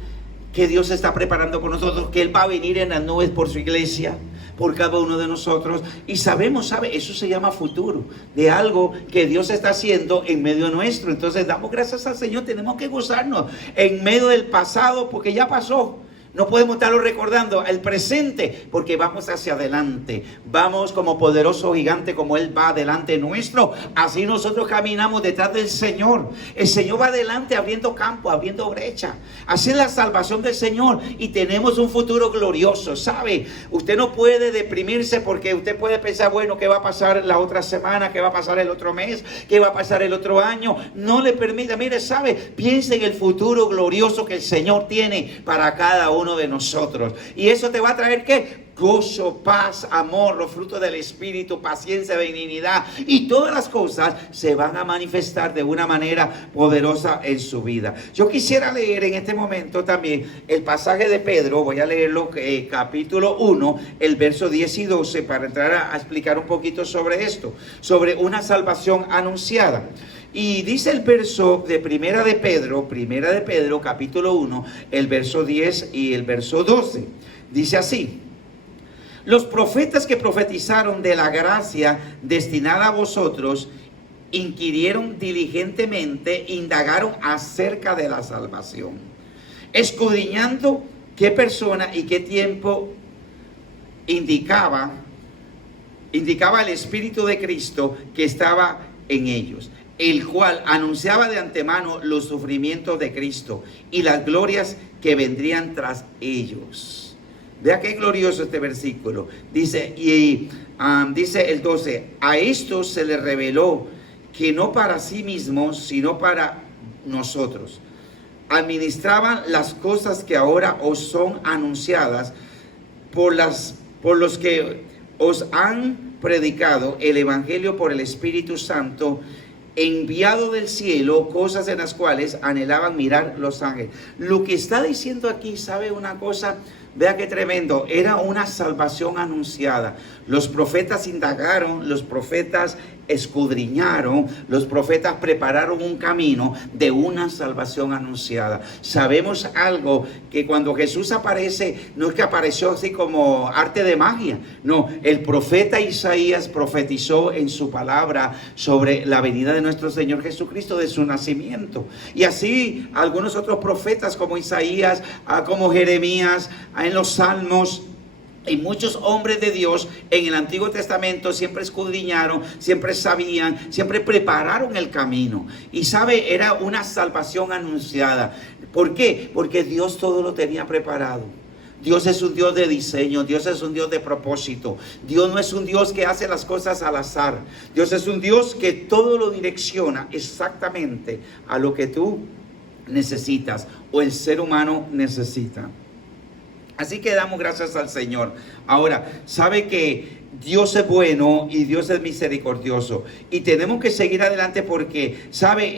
que Dios está preparando con nosotros, que Él va a venir en las nubes por su iglesia, por cada uno de nosotros. Y sabemos, eso se llama futuro, de algo que Dios está haciendo en medio nuestro. Entonces damos gracias al Señor, tenemos que gozarnos en medio del pasado, porque ya pasó. No podemos estarlo recordando el presente, porque vamos hacia adelante. Vamos como poderoso gigante, como Él va adelante nuestro. Así nosotros caminamos detrás del Señor. El Señor va adelante abriendo campo, abriendo brecha. Así es la salvación del Señor. Y tenemos un futuro glorioso, ¿sabe? Usted no puede deprimirse porque usted puede pensar, bueno, ¿qué va a pasar la otra semana? ¿Qué va a pasar el otro mes? ¿Qué va a pasar el otro año? No le permita, mire, ¿sabe? Piense en el futuro glorioso que el Señor tiene para cada uno de nosotros. Y eso te va a traer ¿qué? Gozo, paz, amor, los frutos del Espíritu, paciencia, benignidad, y todas las cosas se van a manifestar de una manera poderosa en su vida. Yo quisiera leer en este momento también el pasaje de Pedro. Voy a leerlo, capítulo 1, el verso 10 y 12, para entrar a explicar un poquito sobre esto, sobre una salvación anunciada. Y dice el verso de Primera de Pedro, capítulo 1, el verso 10 y el verso 12. Dice así: los profetas que profetizaron de la gracia destinada a vosotros, inquirieron diligentemente, indagaron acerca de la salvación, escudriñando qué persona y qué tiempo indicaba el Espíritu de Cristo que estaba en ellos, el cual anunciaba de antemano los sufrimientos de Cristo y las glorias que vendrían tras ellos. Vea qué glorioso este versículo. Dice el 12: a esto se les reveló que no para sí mismos, sino para nosotros, administraban las cosas que ahora os son anunciadas por los que os han predicado el Evangelio por el Espíritu Santo, enviado del cielo, cosas en las cuales anhelaban mirar los ángeles. Lo que está diciendo aquí, ¿sabe una cosa? Vea qué tremendo, era una salvación anunciada. Los profetas indagaron, los profetas escudriñaron, los profetas prepararon un camino de una salvación anunciada. Sabemos algo, que cuando Jesús aparece, no es que apareció así como arte de magia, no, el profeta Isaías profetizó en su palabra sobre la venida de nuestro Señor Jesucristo, de su nacimiento. Y así algunos otros profetas como Isaías, como Jeremías, en los Salmos, y muchos hombres de Dios en el Antiguo Testamento siempre escudriñaron, siempre sabían, siempre prepararon el camino. Y sabe, era una salvación anunciada. ¿Por qué? Porque Dios todo lo tenía preparado. Dios es un Dios de diseño, Dios es un Dios de propósito. Dios no es un Dios que hace las cosas al azar. Dios es un Dios que todo lo direcciona exactamente a lo que tú necesitas o el ser humano necesita. Así que damos gracias al Señor. Ahora, sabe que Dios es bueno y Dios es misericordioso. Y tenemos que seguir adelante porque, sabe,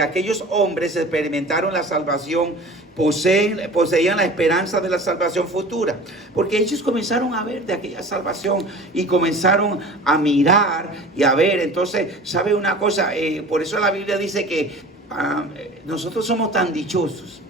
aquellos hombres experimentaron la salvación, poseían la esperanza de la salvación futura. Porque ellos comenzaron a ver de aquella salvación y comenzaron a mirar y a ver. Entonces, sabe una cosa, por eso la Biblia dice que nosotros somos tan dichosos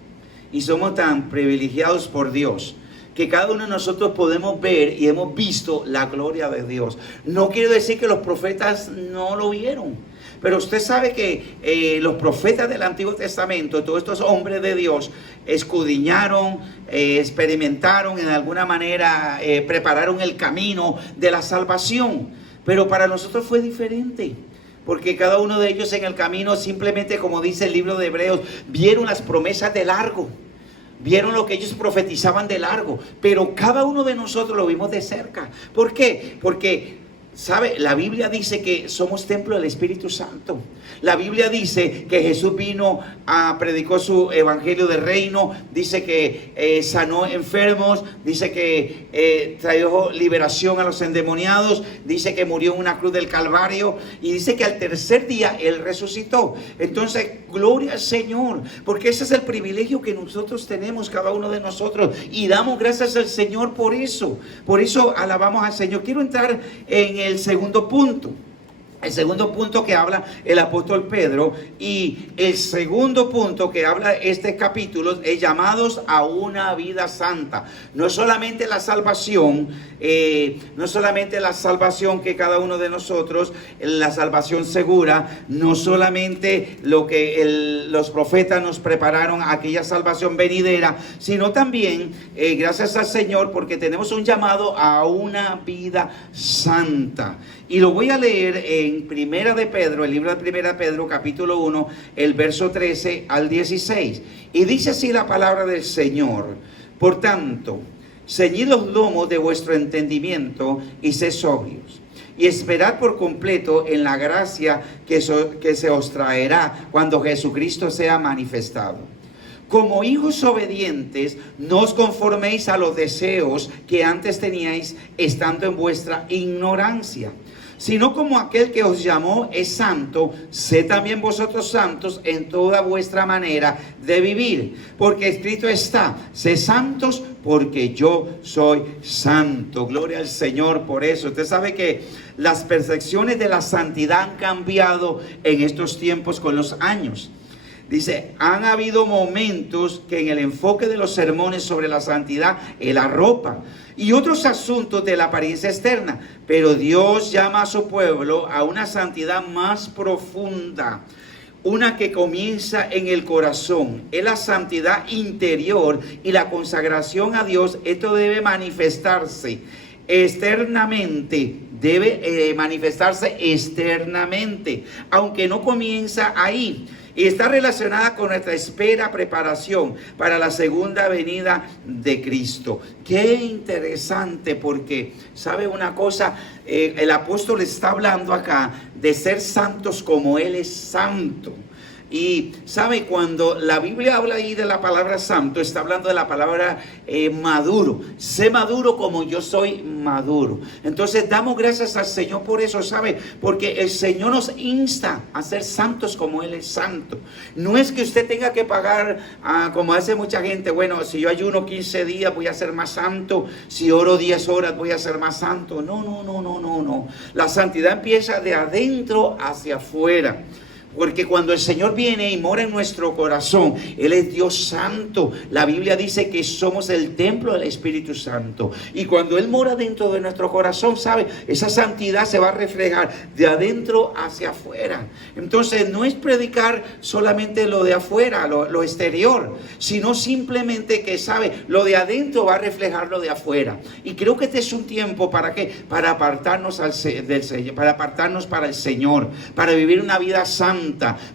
y somos tan privilegiados por Dios, que cada uno de nosotros podemos ver y hemos visto la gloria de Dios. No quiero decir que los profetas no lo vieron, pero usted sabe que los profetas del Antiguo Testamento, todos estos hombres de Dios, escudriñaron, experimentaron en alguna manera, prepararon el camino de la salvación. Pero para nosotros fue diferente. Porque cada uno de ellos en el camino simplemente, como dice el libro de Hebreos, vieron las promesas de largo. Vieron lo que ellos profetizaban de largo. Pero cada uno de nosotros lo vimos de cerca. ¿Por qué? Porque, ¿sabe? La Biblia dice que somos templo del Espíritu Santo. La Biblia dice que Jesús vino, predicó su evangelio de reino. Dice que sanó enfermos. Dice que trajo liberación a los endemoniados. Dice que murió en una cruz del Calvario. Y dice que al tercer día Él resucitó. Entonces, gloria al Señor. Porque ese es el privilegio que nosotros tenemos, cada uno de nosotros. Y damos gracias al Señor por eso. Por eso alabamos al Señor. Quiero entrar en el segundo punto. El segundo punto que habla el apóstol Pedro, y el segundo punto que habla este capítulo es llamados a una vida santa. No solamente la salvación, no solamente la salvación que cada uno de nosotros, la salvación segura, no solamente lo que los profetas nos prepararon, aquella salvación venidera, sino también, gracias al Señor, porque tenemos un llamado a una vida santa. Y lo voy a leer en Primera de Pedro, el libro de Primera de Pedro, capítulo 1, el verso 13 al 16. Y dice así la palabra del Señor: por tanto, ceñid los lomos de vuestro entendimiento y sed sobrios. Y esperad por completo en la gracia que se os traerá cuando Jesucristo sea manifestado. Como hijos obedientes, no os conforméis a los deseos que antes teníais estando en vuestra ignorancia, sino como aquel que os llamó es santo, sed también vosotros santos en toda vuestra manera de vivir. Porque escrito está: sed santos porque yo soy santo. Gloria al Señor por eso. Usted sabe que las percepciones de la santidad han cambiado en estos tiempos con los años. Dice, han habido momentos que en el enfoque de los sermones sobre la santidad la ropa y otros asuntos de la apariencia externa, pero Dios llama a su pueblo a una santidad más profunda, una que comienza en el corazón. Es la santidad interior y la consagración a Dios. Esto debe manifestarse externamente, debe manifestarse externamente, aunque no comienza ahí. Y está relacionada con nuestra espera, preparación para la segunda venida de Cristo. Qué interesante, porque ¿sabe una cosa? El apóstol está hablando acá de ser santos como Él es santo. Y sabe, cuando la Biblia habla ahí de la palabra santo, está hablando de la palabra maduro. Sé maduro como yo soy maduro. Entonces damos gracias al Señor por eso, ¿sabe? Porque el Señor nos insta a ser santos como Él es santo. No es que usted tenga que pagar, como hace mucha gente, bueno, si yo ayuno 15 días voy a ser más santo, si oro 10 horas voy a ser más santo. No. La santidad empieza de adentro hacia afuera. Porque cuando el Señor viene y mora en nuestro corazón, Él es Dios santo. La Biblia dice que somos el templo del Espíritu Santo. Y cuando Él mora dentro de nuestro corazón, ¿sabe? Esa santidad se va a reflejar de adentro hacia afuera. Entonces no es predicar solamente lo de afuera, lo exterior, sino simplemente que, ¿sabe? Lo de adentro va a reflejar lo de afuera. Y creo que este es un tiempo ¿para qué? Para apartarnos del Señor, para apartarnos para el Señor, para vivir una vida santa,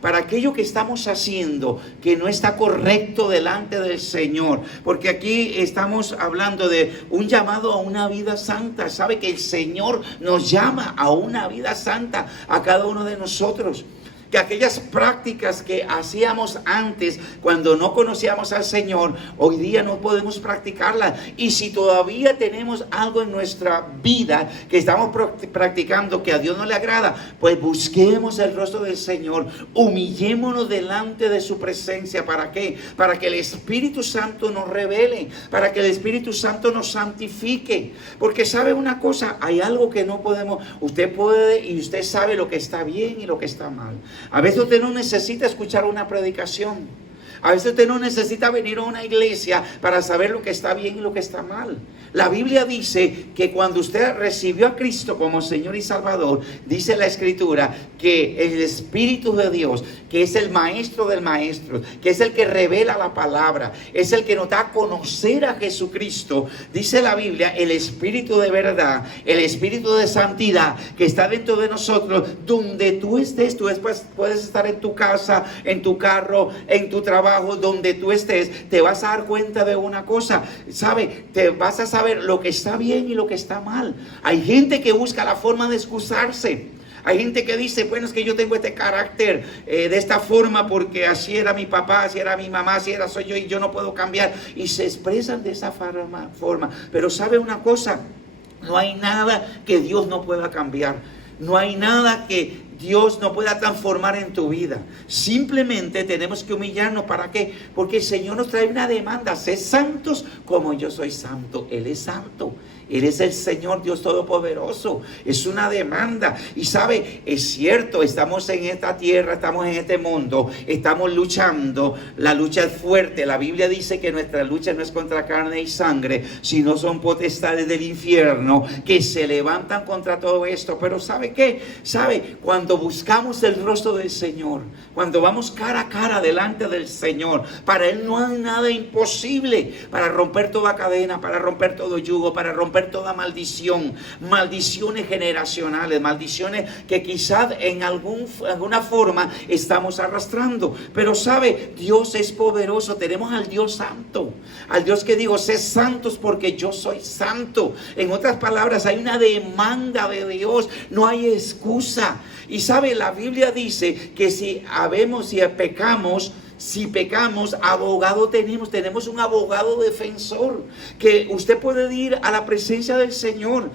para aquello que estamos haciendo que no está correcto delante del Señor, porque aquí estamos hablando de un llamado a una vida santa. Sabe que el Señor nos llama a una vida santa a cada uno de nosotros. Que aquellas prácticas que hacíamos antes cuando no conocíamos al Señor, hoy día no podemos practicarlas. Y si todavía tenemos algo en nuestra vida que estamos practicando que a Dios no le agrada, pues busquemos el rostro del Señor, humillémonos delante de su presencia. ¿Para qué? Para que el Espíritu Santo nos revele, para que el Espíritu Santo nos santifique. Porque sabe una cosa, hay algo que no podemos, usted puede y usted sabe lo que está bien y lo que está mal. A veces usted no necesita escuchar una predicación. A veces usted no necesita venir a una iglesia para saber lo que está bien y lo que está mal. La Biblia dice que cuando usted recibió a Cristo como Señor y Salvador, dice la Escritura que el Espíritu de Dios, que es el Maestro del Maestro, que es el que revela la palabra, es el que nos da a conocer a Jesucristo, dice la Biblia, el Espíritu de verdad, el Espíritu de santidad que está dentro de nosotros. Donde tú estés, tú después puedes estar en tu casa, en tu carro, en tu trabajo, donde tú estés, te vas a dar cuenta de una cosa, ¿sabe? Te vas a saber lo que está bien y lo que está mal. Hay gente que busca la forma de excusarse. Hay gente que dice, bueno, es que yo tengo este carácter de esta forma porque así era mi papá, así era mi mamá, así era soy yo y yo no puedo cambiar. Y se expresan de esa forma. Pero ¿sabe una cosa? No hay nada que Dios no pueda cambiar. No hay nada que Dios no pueda transformar en tu vida. Simplemente tenemos que humillarnos. ¿Para qué? Porque el Señor nos trae una demanda. Sé santos como yo soy santo. Él es santo. Él es el Señor Dios Todopoderoso. Es una demanda. Y sabe, es cierto, estamos en esta tierra, estamos en este mundo, estamos luchando. La lucha es fuerte. La Biblia dice que nuestra lucha no es contra carne y sangre, sino son potestades del infierno que se levantan contra todo esto. Pero ¿sabe qué? ¿Sabe? Cuando buscamos el rostro del Señor, cuando vamos cara a cara delante del Señor, para Él no hay nada imposible. Para romper toda cadena, para romper todo yugo, para romper toda maldición, maldiciones generacionales, maldiciones que quizás en alguna forma estamos arrastrando. Pero sabe, Dios es poderoso. Tenemos al Dios santo, al Dios que digo, sé santos porque yo soy santo. En otras palabras, hay una demanda de Dios, no hay excusa. Y sabe, la Biblia dice que si pecamos, abogado tenemos un abogado defensor, que usted puede ir a la presencia del Señor.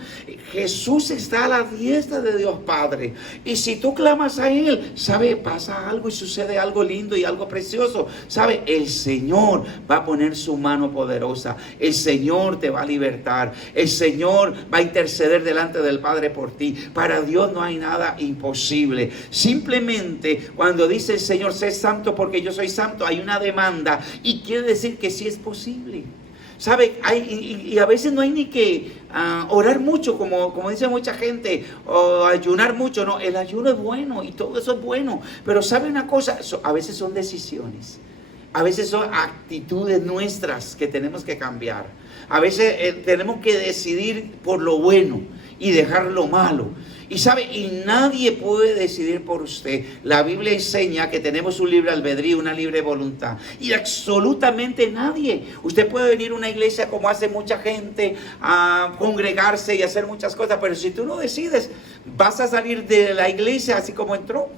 Jesús está a la diestra de Dios Padre, y si tú clamas a Él, ¿sabe? Pasa algo y sucede algo lindo y algo precioso. ¿Sabe? El Señor va a poner su mano poderosa, el Señor te va a libertar, el Señor va a interceder delante del Padre por ti. Para Dios no hay nada imposible. Simplemente cuando dice el Señor, sé santo porque yo soy santo, hay una demanda, y quiere decir que sí es posible. ¿Sabe? Y a veces no hay ni que orar mucho, como dice mucha gente, o ayunar mucho. No, el ayuno es bueno y todo eso es bueno. Pero ¿sabe una cosa? A veces son decisiones. A veces son actitudes nuestras que tenemos que cambiar. A veces tenemos que decidir por lo bueno y dejar lo malo. Y sabe, y nadie puede decidir por usted. La Biblia enseña que tenemos un libre albedrío, una libre voluntad. Y absolutamente nadie. Usted puede venir a una iglesia como hace mucha gente, a congregarse y hacer muchas cosas. Pero si tú no decides, vas a salir de la iglesia así como entró.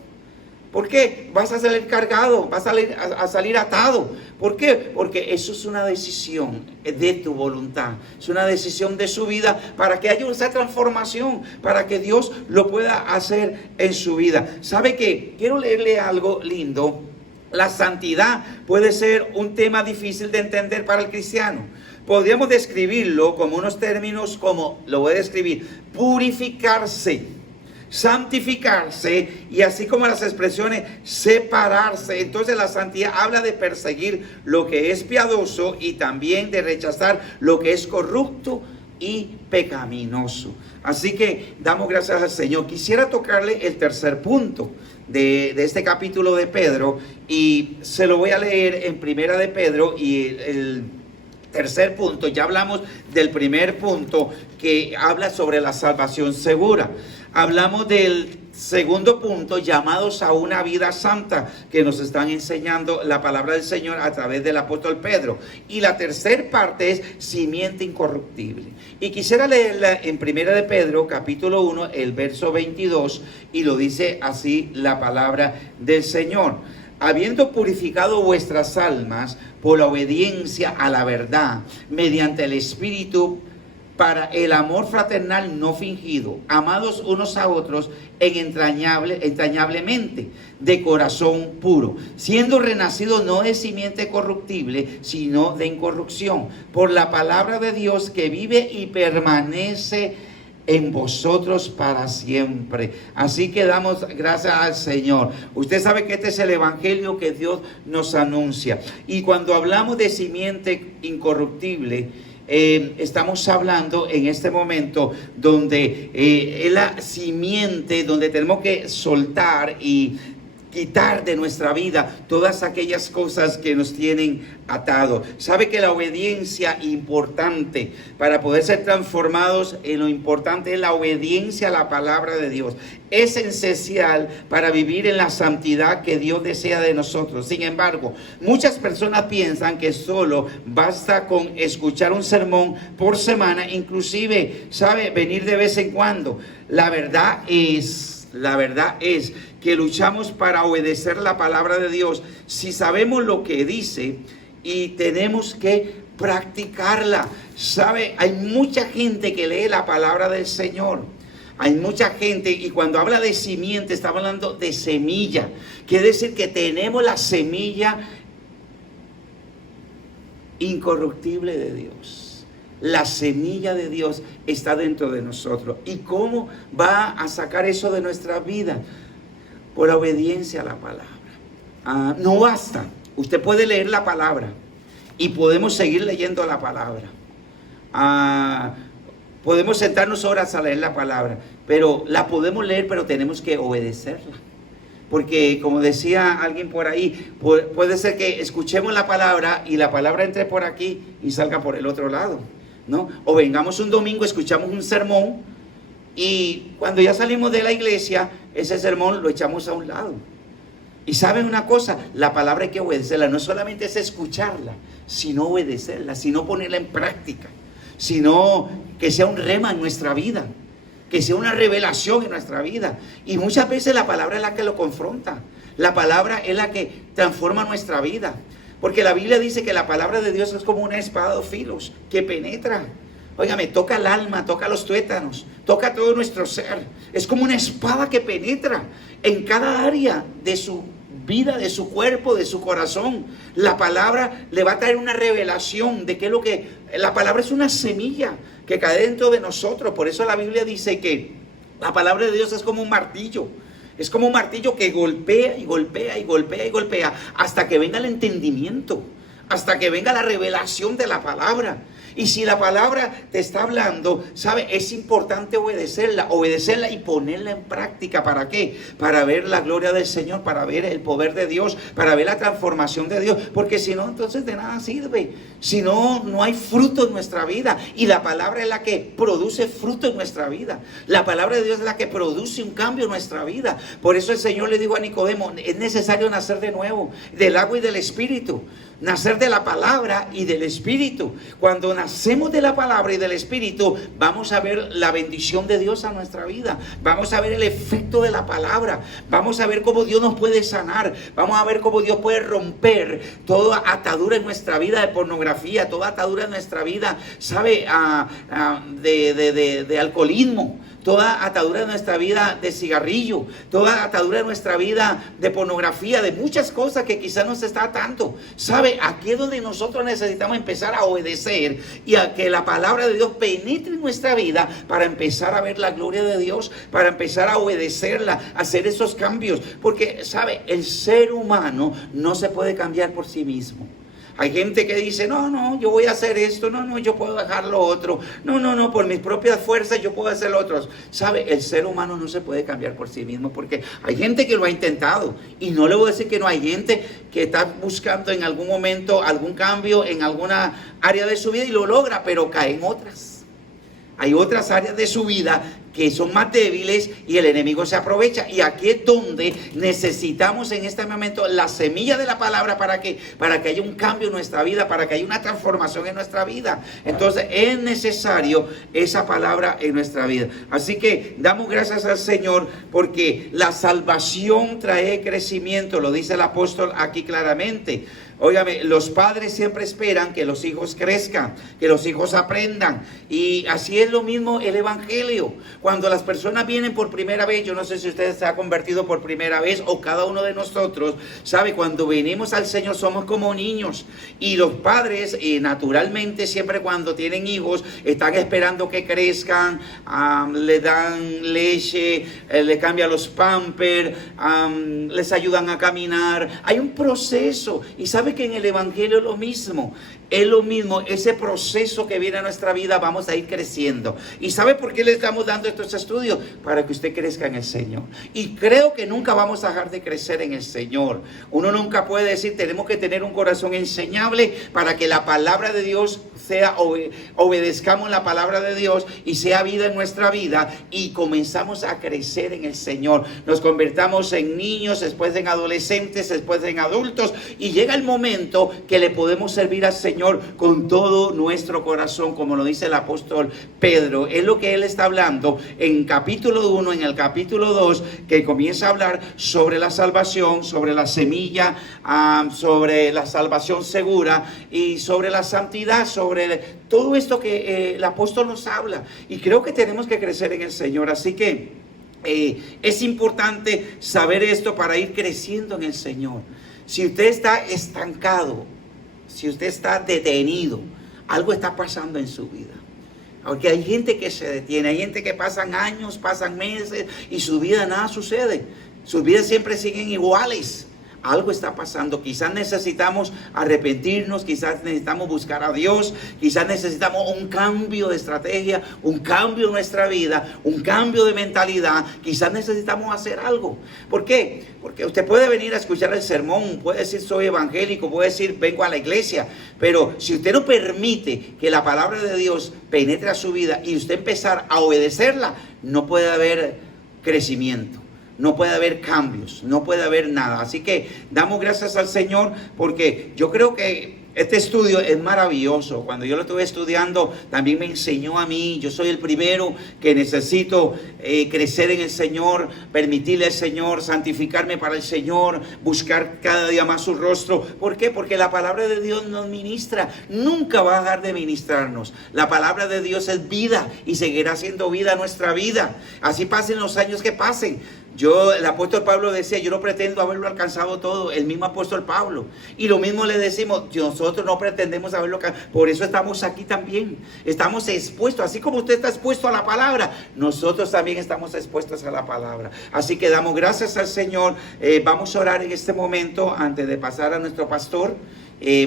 ¿Por qué? Vas a salir cargado, vas a salir atado. ¿Por qué? Porque eso es una decisión de tu voluntad, es una decisión de su vida para que haya esa transformación, para que Dios lo pueda hacer en su vida. ¿Sabe qué? Quiero leerle algo lindo. La santidad puede ser un tema difícil de entender para el cristiano. Podríamos describirlo como unos términos como, lo voy a describir, purificarse, santificarse, y así como las expresiones separarse. Entonces la santidad habla de perseguir lo que es piadoso y también de rechazar lo que es corrupto y pecaminoso. Así que damos gracias al Señor. Quisiera tocarle el tercer punto de este capítulo de Pedro, y se lo voy a leer en Primera de Pedro, y el tercer punto, ya hablamos del primer punto que habla sobre la salvación segura. Hablamos del segundo punto, llamados a una vida santa, que nos están enseñando la palabra del Señor a través del apóstol Pedro. Y la tercera parte es simiente incorruptible. Y quisiera leerla en Primera de Pedro, capítulo 1, el verso 22, y lo dice así la palabra del Señor. Habiendo purificado vuestras almas por la obediencia a la verdad, mediante el Espíritu, para el amor fraternal no fingido, amados unos a otros entrañablemente, de corazón puro, siendo renacido no de simiente corruptible, sino de incorrupción, por la palabra de Dios que vive y permanece en vosotros para siempre. Así que damos gracias al Señor. Usted sabe que este es el evangelio que Dios nos anuncia. Y cuando hablamos de simiente incorruptible, estamos hablando en este momento donde es la simiente, donde tenemos que soltar y quitar de nuestra vida todas aquellas cosas que nos tienen atados. Sabe que la obediencia importante para poder ser transformados, en lo importante es la obediencia a la palabra de Dios. Es esencial para vivir en la santidad que Dios desea de nosotros. Sin embargo, muchas personas piensan que solo basta con escuchar un sermón por semana, inclusive, sabe, venir de vez en cuando. La verdad es que luchamos para obedecer la palabra de Dios si sabemos lo que dice y tenemos que practicarla. ¿Sabe? Hay mucha gente que lee la palabra del Señor. Hay mucha gente, y cuando habla de simiente está hablando de semilla. Quiere decir que tenemos la semilla incorruptible de Dios. La semilla de Dios está dentro de nosotros. ¿Y cómo va a sacar eso de nuestra vida? Por la obediencia a la palabra. No basta. Usted puede leer la palabra y podemos seguir leyendo la palabra. Podemos sentarnos horas a leer la palabra, pero la podemos leer, pero tenemos que obedecerla. Porque como decía alguien por ahí, puede ser que escuchemos la palabra y la palabra entre por aquí y salga por el otro lado, ¿no? O vengamos un domingo, escuchamos un sermón y cuando ya salimos de la iglesia, ese sermón lo echamos a un lado. Y saben una cosa, la palabra hay que obedecerla, no solamente es escucharla, sino obedecerla, sino ponerla en práctica, sino que sea un rema en nuestra vida, que sea una revelación en nuestra vida. Y muchas veces la palabra es la que lo confronta, la palabra es la que transforma nuestra vida. Porque la Biblia dice que la palabra de Dios es como una espada de dos filos que penetra. Óigame, toca el alma, toca los tuétanos, toca todo nuestro ser. Es como una espada que penetra en cada área de su vida, de su cuerpo, de su corazón. La palabra le va a traer una revelación de qué es lo que... La palabra es una semilla que cae dentro de nosotros. Por eso la Biblia dice que la palabra de Dios es como un martillo. Es como un martillo que golpea y golpea y golpea y golpea hasta que venga el entendimiento, hasta que venga la revelación de la palabra. Y si la palabra te está hablando, ¿sabe? Es importante obedecerla y ponerla en práctica. ¿Para qué? Para ver la gloria del Señor, para ver el poder de Dios, para ver la transformación de Dios. Porque si no, entonces de nada sirve. Si no, no hay fruto en nuestra vida. Y la palabra es la que produce fruto en nuestra vida. La palabra de Dios es la que produce un cambio en nuestra vida. Por eso el Señor le dijo a Nicodemo, es necesario nacer de nuevo, del agua y del Espíritu. Nacer de la palabra y del Espíritu. Cuando nacemos de la palabra y del Espíritu, vamos a ver la bendición de Dios a nuestra vida. Vamos a ver el efecto de la palabra. Vamos a ver cómo Dios nos puede sanar. Vamos a ver cómo Dios puede romper toda atadura en nuestra vida de pornografía, toda atadura en nuestra vida, ¿sabe? De alcoholismo. Toda atadura de nuestra vida de cigarrillo, toda atadura de nuestra vida de pornografía, de muchas cosas que quizás nos está atando. ¿Sabe? Aquí es donde nosotros necesitamos empezar a obedecer y a que la palabra de Dios penetre en nuestra vida para empezar a ver la gloria de Dios, para empezar a obedecerla, a hacer esos cambios. Porque, ¿sabe? El ser humano no se puede cambiar por sí mismo. Hay gente que dice, no, yo voy a hacer esto, no, yo puedo dejar lo otro, no, por mis propias fuerzas yo puedo hacer lo otro. ¿Sabe? El ser humano no se puede cambiar por sí mismo, porque hay gente que lo ha intentado, y no le voy a decir que no, hay gente que está buscando en algún momento algún cambio en alguna área de su vida y lo logra, pero cae en otras. Hay otras áreas de su vida que son más débiles y el enemigo se aprovecha. Y aquí es donde necesitamos en este momento la semilla de la palabra para que haya un cambio en nuestra vida, para que haya una transformación en nuestra vida. Entonces es necesario esa palabra en nuestra vida. Así que damos gracias al Señor porque la salvación trae crecimiento, lo dice el apóstol aquí claramente. Óigame, los padres siempre esperan que los hijos crezcan, que los hijos aprendan. Y así es lo mismo el evangelio. Cuando las personas vienen por primera vez, yo no sé si usted se ha convertido por primera vez o cada uno de nosotros, sabe, cuando venimos al Señor somos como niños. Y los padres, naturalmente, siempre cuando tienen hijos, están esperando que crezcan, le dan leche, le cambian los pampers, les ayudan a caminar. Hay un proceso. Y sabe que en el evangelio es lo mismo, ese proceso que viene a nuestra vida, vamos a ir creciendo. ¿Y sabe por qué le estamos dando estos estudios? Para que usted crezca en el Señor. Y creo que nunca vamos a dejar de crecer en el Señor. Uno nunca puede decir, tenemos que tener un corazón enseñable para que la palabra de Dios sea, obedezcamos la palabra de Dios y sea vida en nuestra vida y comenzamos a crecer en el Señor. Nos convertamos en niños, después en adolescentes, después en adultos, y llega el momento que le podemos servir al Señor con todo nuestro corazón, como lo dice el apóstol Pedro. Es lo que él está hablando en capítulo 1, en el capítulo 2, que comienza a hablar sobre la salvación, sobre la semilla, sobre la salvación segura y sobre la santidad, sobre todo esto que el apóstol nos habla. Y creo que tenemos que crecer en el Señor. Así que es importante saber esto para ir creciendo en el Señor. Si usted está estancado, si usted está detenido, algo está pasando en su vida. Porque hay gente que se detiene, hay gente que pasan años, pasan meses y su vida nada sucede. Sus vidas siempre siguen iguales. Algo está pasando, quizás necesitamos arrepentirnos, quizás necesitamos buscar a Dios, quizás necesitamos un cambio de estrategia, un cambio en nuestra vida, un cambio de mentalidad, quizás necesitamos hacer algo. ¿Por qué? Porque usted puede venir a escuchar el sermón, puede decir soy evangélico, puede decir vengo a la iglesia, pero si usted no permite que la palabra de Dios penetre a su vida y usted empezar a obedecerla, no puede haber crecimiento. No puede haber cambios, no puede haber nada. Así que damos gracias al Señor porque yo creo que este estudio es maravilloso. Cuando yo lo estuve estudiando, también me enseñó a mí. Yo soy el primero que necesito crecer en el Señor, permitirle al Señor, santificarme para el Señor, buscar cada día más su rostro. ¿Por qué? Porque la palabra de Dios nos ministra. Nunca va a dejar de ministrarnos. La palabra de Dios es vida y seguirá siendo vida nuestra vida. Así pasen los años que pasen. El apóstol Pablo decía, yo no pretendo haberlo alcanzado todo, el mismo apóstol Pablo. Y lo mismo le decimos, nosotros no pretendemos haberlo alcanzado, por eso estamos aquí también. Estamos expuestos, así como usted está expuesto a la palabra, nosotros también estamos expuestos a la palabra. Así que damos gracias al Señor. Vamos a orar en este momento, antes de pasar a nuestro pastor.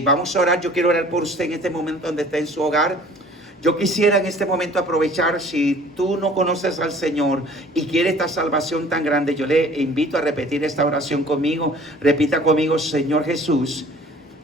Vamos a orar, yo quiero orar por usted en este momento donde está en su hogar. Yo quisiera en este momento aprovechar, si tú no conoces al Señor y quieres esta salvación tan grande, yo le invito a repetir esta oración conmigo. Repita conmigo: Señor Jesús,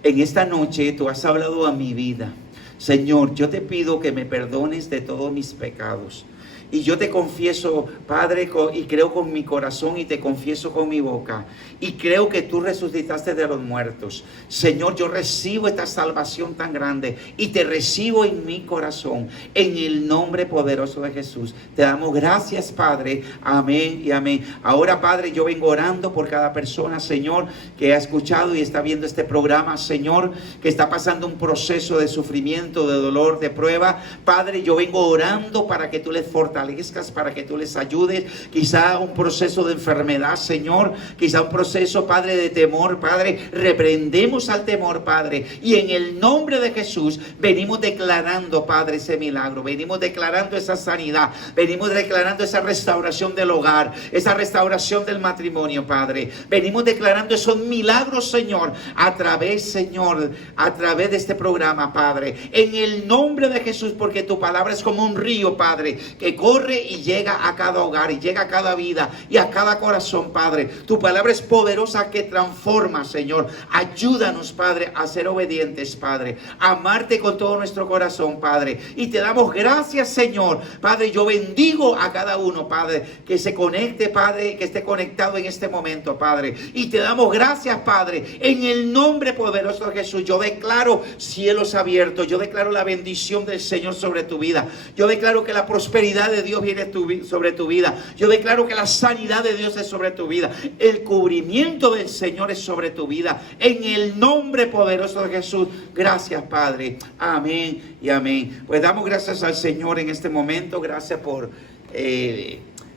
en esta noche tú has hablado a mi vida. Señor, yo te pido que me perdones de todos mis pecados. Y yo te confieso, Padre, y creo con mi corazón y te confieso con mi boca. Y creo que tú resucitaste de los muertos. Señor, yo recibo esta salvación tan grande y te recibo en mi corazón. En el nombre poderoso de Jesús. Te damos gracias, Padre. Amén y amén. Ahora, Padre, yo vengo orando por cada persona, Señor, que ha escuchado y está viendo este programa, Señor, que está pasando un proceso de sufrimiento, de dolor, de prueba. Padre, yo vengo orando para que tú les fortalezcas, para que tú les ayudes. Quizá un proceso de enfermedad, Señor, quizá un proceso, Padre, de temor, Padre. Reprendemos al temor, Padre, y en el nombre de Jesús venimos declarando, Padre, ese milagro. Venimos declarando esa sanidad. Venimos declarando esa restauración del hogar, esa restauración del matrimonio, Padre. Venimos declarando esos milagros, Señor, a través, Señor, a través de este programa, Padre, en el nombre de Jesús, porque tu palabra es como un río, Padre, que corre y llega a cada hogar y llega a cada vida y a cada corazón, Padre. Tu palabra es poderosa que transforma, Señor. Ayúdanos, Padre, a ser obedientes, Padre, a amarte con todo nuestro corazón, Padre, y te damos gracias, Señor. Padre, yo bendigo a cada uno, Padre, que se conecte, Padre, que esté conectado en este momento, Padre, y te damos gracias, Padre, en el nombre poderoso de Jesús. Yo declaro cielos abiertos, yo declaro la bendición del Señor sobre tu vida, yo declaro que la prosperidad de Dios viene sobre tu vida, yo declaro que la sanidad de Dios es sobre tu vida, el cubrimiento del Señor es sobre tu vida, en el nombre poderoso de Jesús. Gracias, Padre, amén y amén. Pues damos gracias al Señor en este momento. Gracias por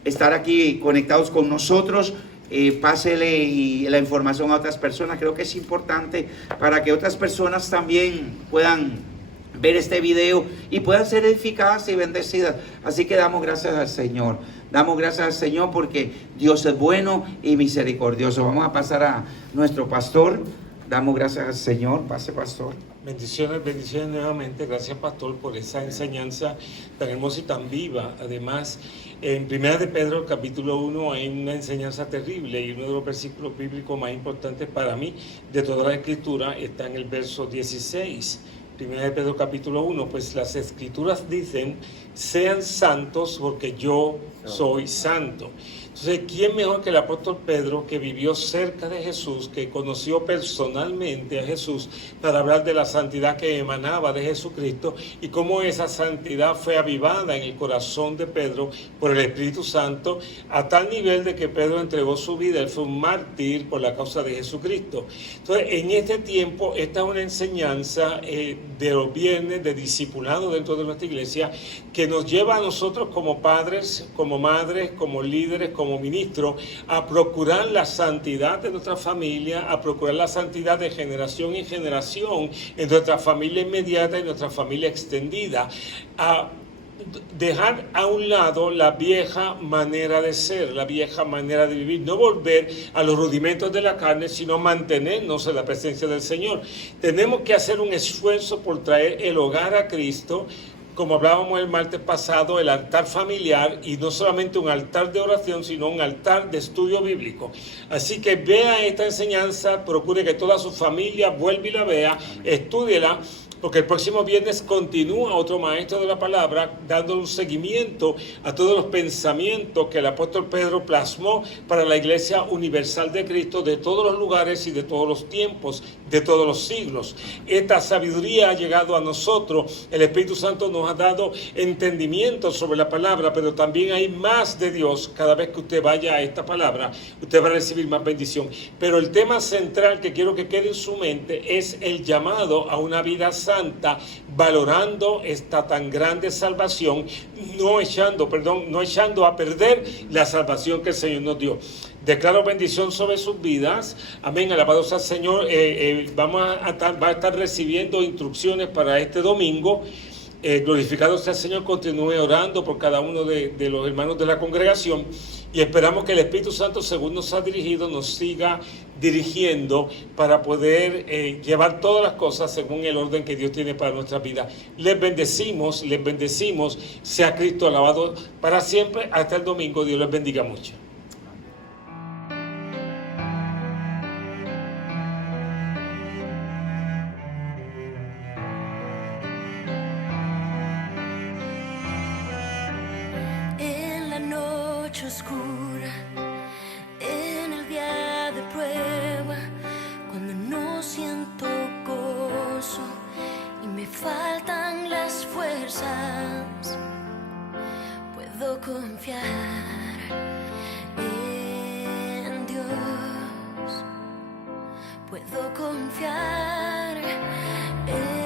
estar aquí conectados con nosotros. Pásele la información a otras personas. Creo que es importante para que otras personas también puedan ver este video y puedan ser edificadas y bendecidas. Así que damos gracias al Señor. Damos gracias al Señor porque Dios es bueno y misericordioso. Vamos a pasar a nuestro pastor. Damos gracias al Señor. Pase, pastor. Bendiciones, bendiciones nuevamente. Gracias, pastor, por esa enseñanza tan hermosa y tan viva. Además, en 1 de Pedro, capítulo 1, hay una enseñanza terrible y uno de los versículos bíblicos más importantes para mí de toda la Escritura está en el verso 16. 1 de Pedro, capítulo 1, pues las Escrituras dicen, sean santos porque yo soy santo. Entonces, ¿quién mejor que el apóstol Pedro, que vivió cerca de Jesús, que conoció personalmente a Jesús, para hablar de la santidad que emanaba de Jesucristo y cómo esa santidad fue avivada en el corazón de Pedro por el Espíritu Santo, a tal nivel de que Pedro entregó su vida? Él fue un mártir por la causa de Jesucristo. Entonces, en este tiempo, esta es una enseñanza de los viernes, de discipulado dentro de nuestra iglesia, que nos lleva a nosotros como padres, como madres, como líderes, como ministros, a procurar la santidad de nuestra familia, a procurar la santidad de generación en generación, en nuestra familia inmediata y nuestra familia extendida, a dejar a un lado la vieja manera de ser, la vieja manera de vivir, no volver a los rudimentos de la carne, sino mantenernos en la presencia del Señor. Tenemos que hacer un esfuerzo por traer el hogar a Cristo, como hablábamos el martes pasado, el altar familiar, y no solamente un altar de oración, sino un altar de estudio bíblico. Así que vea esta enseñanza, procure que toda su familia vuelva y la vea, estúdiela, porque el próximo viernes continúa otro maestro de la palabra dando un seguimiento a todos los pensamientos que el apóstol Pedro plasmó para la Iglesia Universal de Cristo de todos los lugares y de todos los tiempos, de todos los siglos. Esta sabiduría ha llegado a nosotros. El Espíritu Santo nos ha dado entendimiento sobre la palabra, pero también hay más de Dios. Cada vez que usted vaya a esta palabra, usted va a recibir más bendición. Pero el tema central que quiero que quede en su mente es el llamado a una vida santa, valorando esta tan grande salvación, no echando a perder la salvación que el Señor nos dio. Declaro bendición sobre sus vidas. Amén. Alabado sea el Señor. Va a estar recibiendo instrucciones para este domingo. Glorificado sea el Señor. Continúe orando por cada uno de los hermanos de la congregación. Y esperamos que el Espíritu Santo, según nos ha dirigido, nos siga dirigiendo para poder llevar todas las cosas según el orden que Dios tiene para nuestra vida. Les bendecimos. Sea Cristo alabado para siempre. Hasta el domingo. Dios les bendiga mucho. oscura, en el día de prueba, cuando no siento gozo y me faltan las fuerzas, puedo confiar en Dios, puedo confiar en